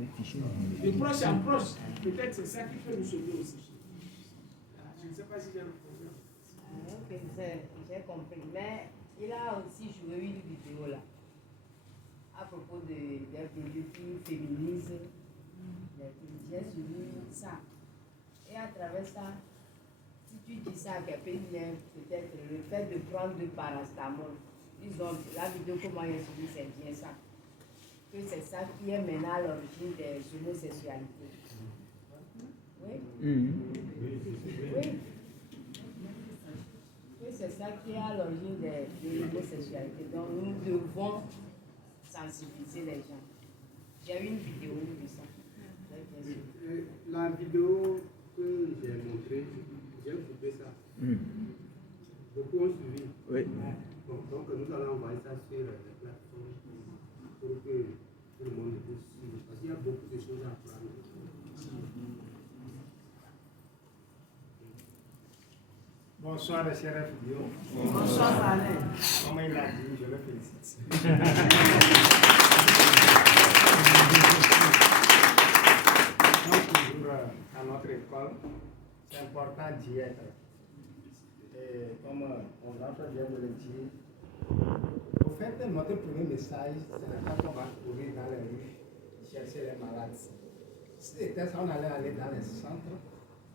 de proche en proche. Peut-être c'est ça qui peut nous sauver aussi. Je ne sais pas si j'ai un problème. Ok, j'ai compris. Mais il a aussi joué une vidéo là, à propos des produits qui féminisent. J'ai suivi ça. Et à travers ça, si tu dis ça à quelqu'un, peut-être le fait de prendre du paracétamol, disons, la vidéo que moi j'ai suivi, c'est bien ça. Que c'est ça qui est maintenant à l'origine des homosexualités. Oui? Oui. c'est ça qui est à l'origine de l'homosexualité. Donc nous devons sensibiliser les gens. J'ai eu une vidéo de ça. La vidéo que j'ai montrée, j'ai coupé ça. Beaucoup ont suivi. Oui. Bon, donc nous allons envoyer ça sur les plateformes pour que tout le monde puisse suivre. Parce qu'il y a beaucoup de choses à apprendre. Bonsoir, les chers vidéo. Bonsoir, Alain. Comme il l'a dit, je le félicite. Toujours à notre école, c'est important d'y être. Et comme on vient de le dire, au fait, notre premier message, c'est quand on va courir dans les rues, chercher les malades. Si c'était ça, on allait aller dans les centres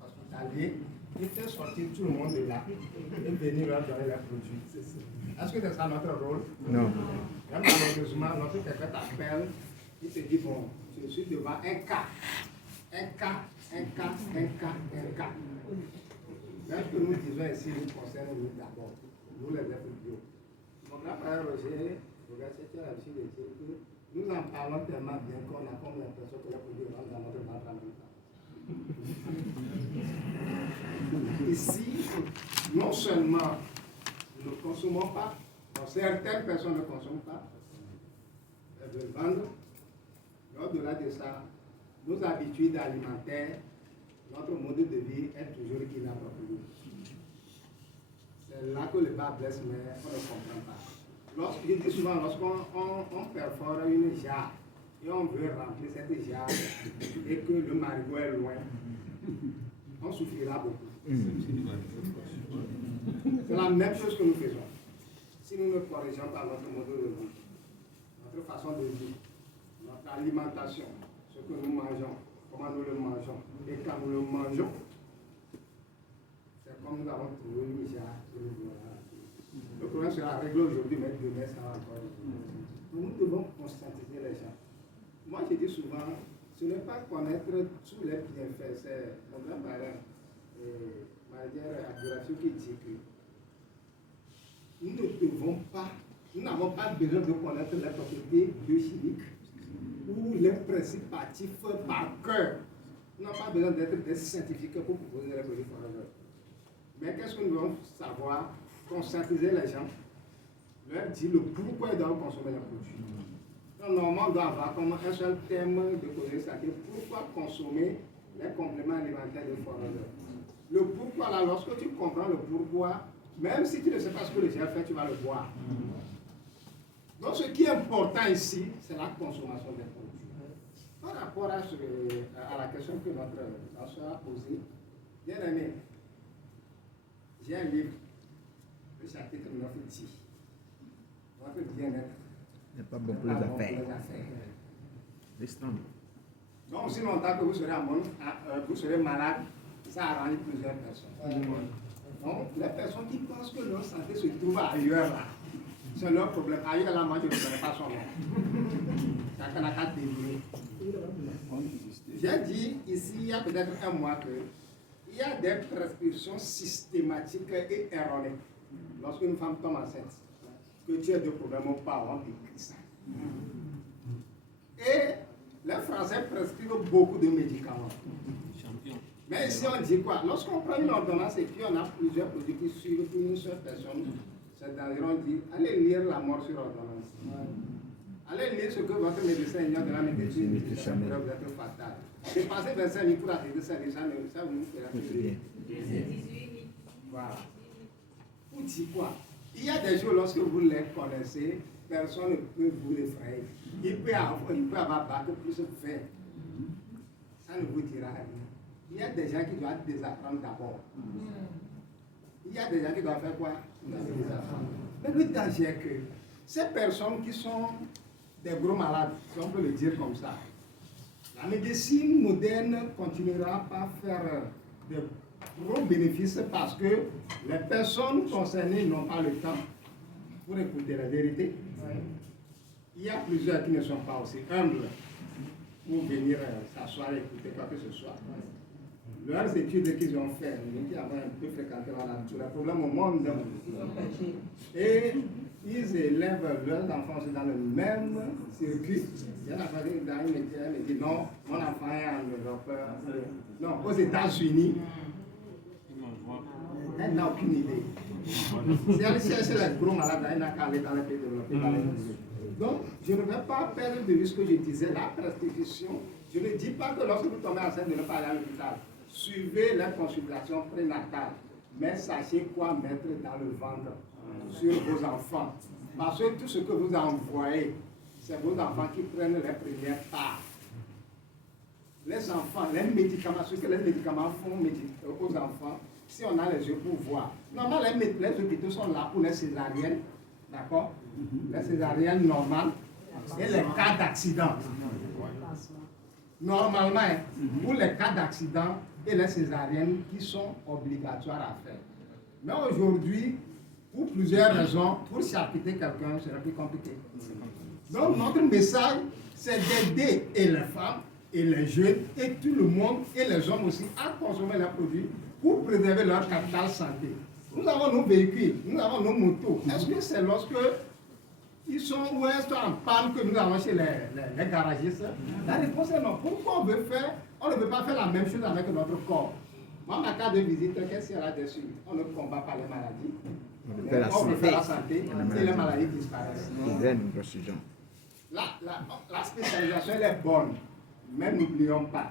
hospitaliers, et faire sortir tout le monde de là et venir leur donner les produits. Est-ce que c'est ça notre rôle? Non. Malheureusement, notre quelqu'un t'appelle, il te dit, bon, je suis devant un cas. Un cas. Mais ce que nous disons ici nous concerne nous d'abord, nous les étudiants. Mon grand-père Roger, regarde, c'était l'habitude de dire que nous en parlons tellement bien qu'on a comme l'impression que les produits rentrent dans notre ventre en même temps. Ici, non seulement nous ne consommons pas, certaines personnes ne consomment pas, elles veulent vendre, mais au-delà de ça, nos habitudes alimentaires, notre mode de vie est toujours inapproprié. C'est là que le bas blesse, mais on ne comprend pas. Je dis souvent, lorsqu'on perfore une jarre et on veut remplir cette jarre et que le marigot est loin, on souffrira beaucoup. C'est la même chose que nous faisons. Si nous ne corrigeons pas notre mode de vie, notre façon de vivre, notre alimentation, ce que nous mangeons, comment nous le mangeons, et quand nous le mangeons, c'est comme nous avons trouvé une jarre que nous devons remplir. Le problème sera réglé aujourd'hui, mais demain ça va encore. Nous devons conscientiser les gens. Moi, je dis souvent, ce n'est pas connaître tous les bienfaits. C'est mon grand parent, Marie-Pierre Adoration, qui dit que nous n'avons pas besoin de connaître les propriétés biochimiques ou les principes actifs par cœur. Nous n'avons pas besoin d'être des scientifiques pour proposer les produits forageurs. Mais qu'est-ce que nous devons savoir? Conscientiser les gens, leur dire le pourquoi ils doivent consommer les produits. Donc, normalement, on doit avoir comme un seul thème de poser ça, pourquoi consommer les compléments alimentaires de forageurs. Le pourquoi, là, lorsque tu comprends le pourquoi, même si tu ne sais pas ce que le gel fait, tu vas le boire. Donc, ce qui est important ici, c'est la consommation des produits. Par rapport à la question que notre danseur a posée, bien aimé, j'ai un livre, le chapitre 9 dit, votre bien-être n'est pas bon pour les affaires. Donc, si longtemps que vous serez malade, ça arrange plusieurs personnes. Donc, les personnes qui pensent que leur santé se trouve ailleurs, là, c'est leur problème. Ailleurs, là, moi, je ne connais pas son nom. Chacun n'a qu'à deviner. J'ai dit ici, il y a peut-être un mois qu'il y a des prescriptions systématiques et erronées. Lorsque une femme tombe enceinte, que tu as des problèmes aux parents, tu écris ça. Et les Français prescrivent beaucoup de médicaments. Mais ici, on dit quoi? Lorsqu'on prend une ordonnance et puis on a plusieurs produits qui suivent une seule personne, c'est d'environ dit, allez lire la mort sur ordonnance. Allez lire ce que votre médecin ignore de la médecine, ça pourrait vous être fatal. Dépasser 25 000 pour atteindre ça, ça vous fera plaisir. Voilà. Vous dites quoi? Il y a des jours, lorsque vous les connaissez, personne ne peut vous effrayer. Il peut avoir battu plus de fait. Ça ne vous dira rien. Il y a des gens qui doivent désapprendre d'abord. Il y a des gens qui doivent faire quoi? Désapprendre. Mais le danger est que ces personnes qui sont des gros malades, si on peut le dire comme ça, la médecine moderne continuera par faire de gros bénéfices parce que les personnes concernées n'ont pas le temps pour écouter la vérité. Il y a plusieurs qui ne sont pas aussi humbles pour venir s'asseoir et écouter quoi que ce soit. leurs études qu'ils ont faites, qui avaient un peu fréquenté la nature, les problèmes au monde. Et ils élèvent leurs enfants aussi dans le même circuit. Il y en a pas dans une métier, elle me dit non, mon enfant est en Europe, non, aux États-Unis. Elle n'a aucune idée. Si elle cherche les gros malades, elle n'a qu'à aller dans les pays développés. Donc, je ne vais pas perdre de vue ce que je disais, la prescription. Je ne dis pas que lorsque vous tombez enceinte de ne pas aller à l'hôpital. Suivez les consultations prénatales, mais sachez quoi mettre dans le ventre sur vos enfants. Parce que tout ce que vous envoyez, c'est vos enfants qui prennent les premières parts. Les enfants, les médicaments, ce que les médicaments font aux enfants, si on a les yeux pour voir. Normalement, les hôpitaux sont là pour les césariennes, d'accord? Les césariennes normales et les cas d'accident. Normalement, pour les cas d'accident et les césariennes qui sont obligatoires à faire. Mais aujourd'hui, pour plusieurs raisons, pour charcuter quelqu'un, c'est plus compliqué. Donc, notre message, c'est d'aider et les femmes, et les jeunes, et tout le monde, et les hommes aussi, à consommer les produits pour préserver leur capital santé. Nous avons nos véhicules, nous avons nos motos. Est-ce que c'est lorsque ils sont ou est-ce en panne que nous avons chez les garagistes? La réponse est non. Pourquoi on ne veut pas faire la même chose avec notre corps? Moi, ma carte de visite, qu'est-ce qu'il y a là-dessus? On ne combat pas les maladies. On veut faire la santé et les maladies disparaissent. La spécialisation, elle est bonne. Mais n'oublions pas,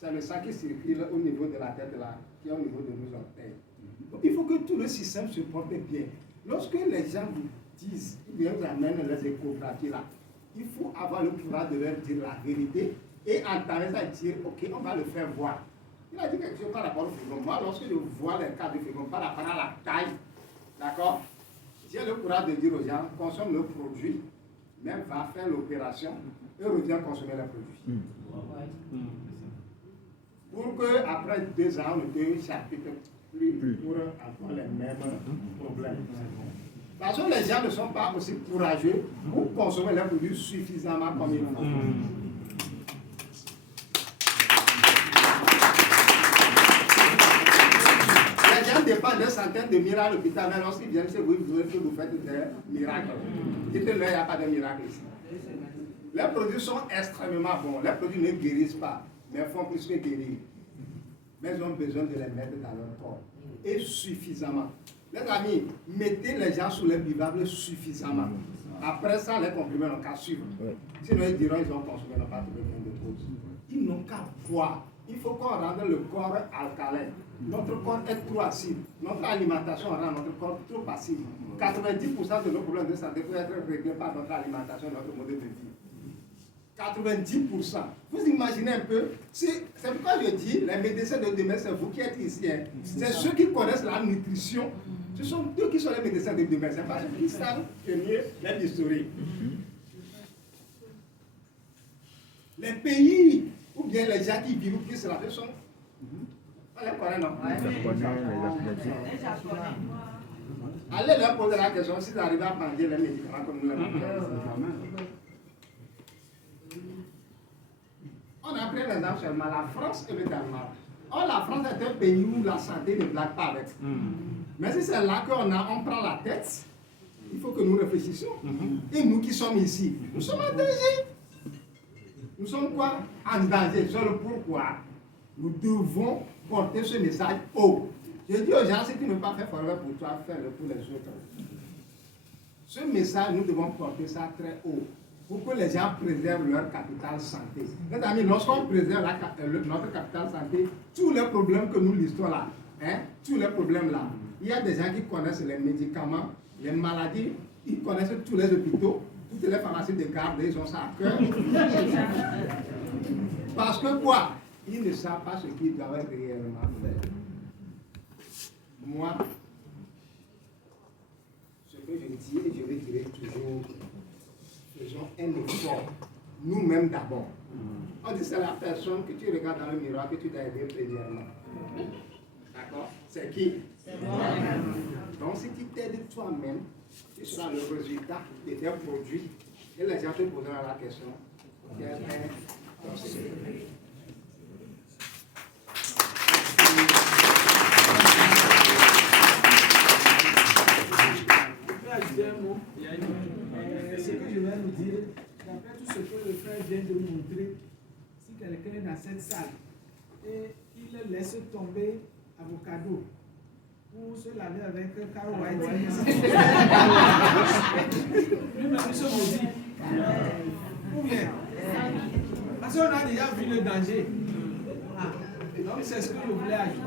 c'est le sang qui circule au niveau de la tête là, qui est au niveau de nos orteils. Donc, il faut que tout le système se porte bien. Lorsque les gens vous disent, ils vous amènent les échographies là, il faut avoir le courage de leur dire la vérité et entamer ça et dire, ok, on va le faire voir. Il a dit quelque chose par rapport au fibrome. Moi, lorsque je vois les cas de fibrome par rapport à la taille, d'accord, j'ai le courage de dire aux gens, consomme le produit, même va faire l'opération et revient consommer le produit. Pour qu'après 2 ans, on ne te charcute plus pour avoir les mêmes problèmes. Parce que les gens ne sont pas aussi courageux pour consommer les produits suffisamment comme il faut. Les gens dépendent de centaines de miracles à l'hôpital, mais lorsqu'ils viennent chez vous, ils veulent que vous faites des miracles. Dites-leur, il n'y a pas de miracle ici. Les produits sont extrêmement bons. Les produits ne guérissent pas, mais font plus que guérir. Mais ils ont besoin de les mettre dans leur corps. Et suffisamment. Les amis, mettez les gens sous les bivables suffisamment. Après ça, les comprimés n'ont qu'à suivre. Sinon, ils diront qu'ils ont consommé, ils n'ont pas trouvé de cause. Ils n'ont qu'à boire. Il faut qu'on rende le corps alcalin. Notre corps est trop acide. Notre alimentation rend notre corps trop acide. 90% de nos problèmes de santé peuvent être réglés par notre alimentation et notre mode de vie. 90%. Vous imaginez un peu, c'est pourquoi je dis, les médecins de demain, c'est vous qui êtes ici. Hein. C'est ceux qui connaissent la nutrition. Ce sont eux qui sont les médecins de demain. C'est pas ceux qui savent tenir l'historique. Les pays, ou bien les gens qui vivent plus là, sont... On les connaît, non? Allez leur poser la question s'ils arrivent à manger les médicaments comme nous les mangeons. On a pris l'exemple seulement la France et le Danemark. Or, la France est un pays où la santé ne blague pas avec. Mais si c'est là on prend la tête, il faut que nous réfléchissions. Et nous qui sommes ici, nous sommes en danger. Nous sommes quoi? En danger. C'est le pourquoi nous devons porter ce message haut. Je dis aux gens, si tu ne veux pas faire forever pour toi, fais-le pour les autres. Ce message, nous devons porter ça très haut. Pour que les gens préservent leur capital santé. Les amis, lorsqu'on préserve notre capital santé, tous les problèmes que nous listons là, tous les problèmes là, il y a des gens qui connaissent les médicaments, les maladies, ils connaissent tous les hôpitaux, toutes les pharmacies de garde, ils ont ça à cœur. Parce que quoi? Ils ne savent pas ce qu'ils doivent réellement faire. Moi, ce que je dis et je le dirai toujours, faisons un effort, nous-mêmes d'abord. On dit c'est la personne que tu regardes dans le miroir que tu dois aider premièrement. D'accord? C'est qui? C'est moi-même. Donc si tu t'aides toi-même, tu seras le résultat de tes produits. Et les gens te poseront la question. Quel est ton secret? et il laisse tomber avocado pour se laver avec Caro White. Lui-même, il se maudit. Ou bien, parce qu'on a déjà vu le danger. Donc, c'est ce que je voulais ajouter.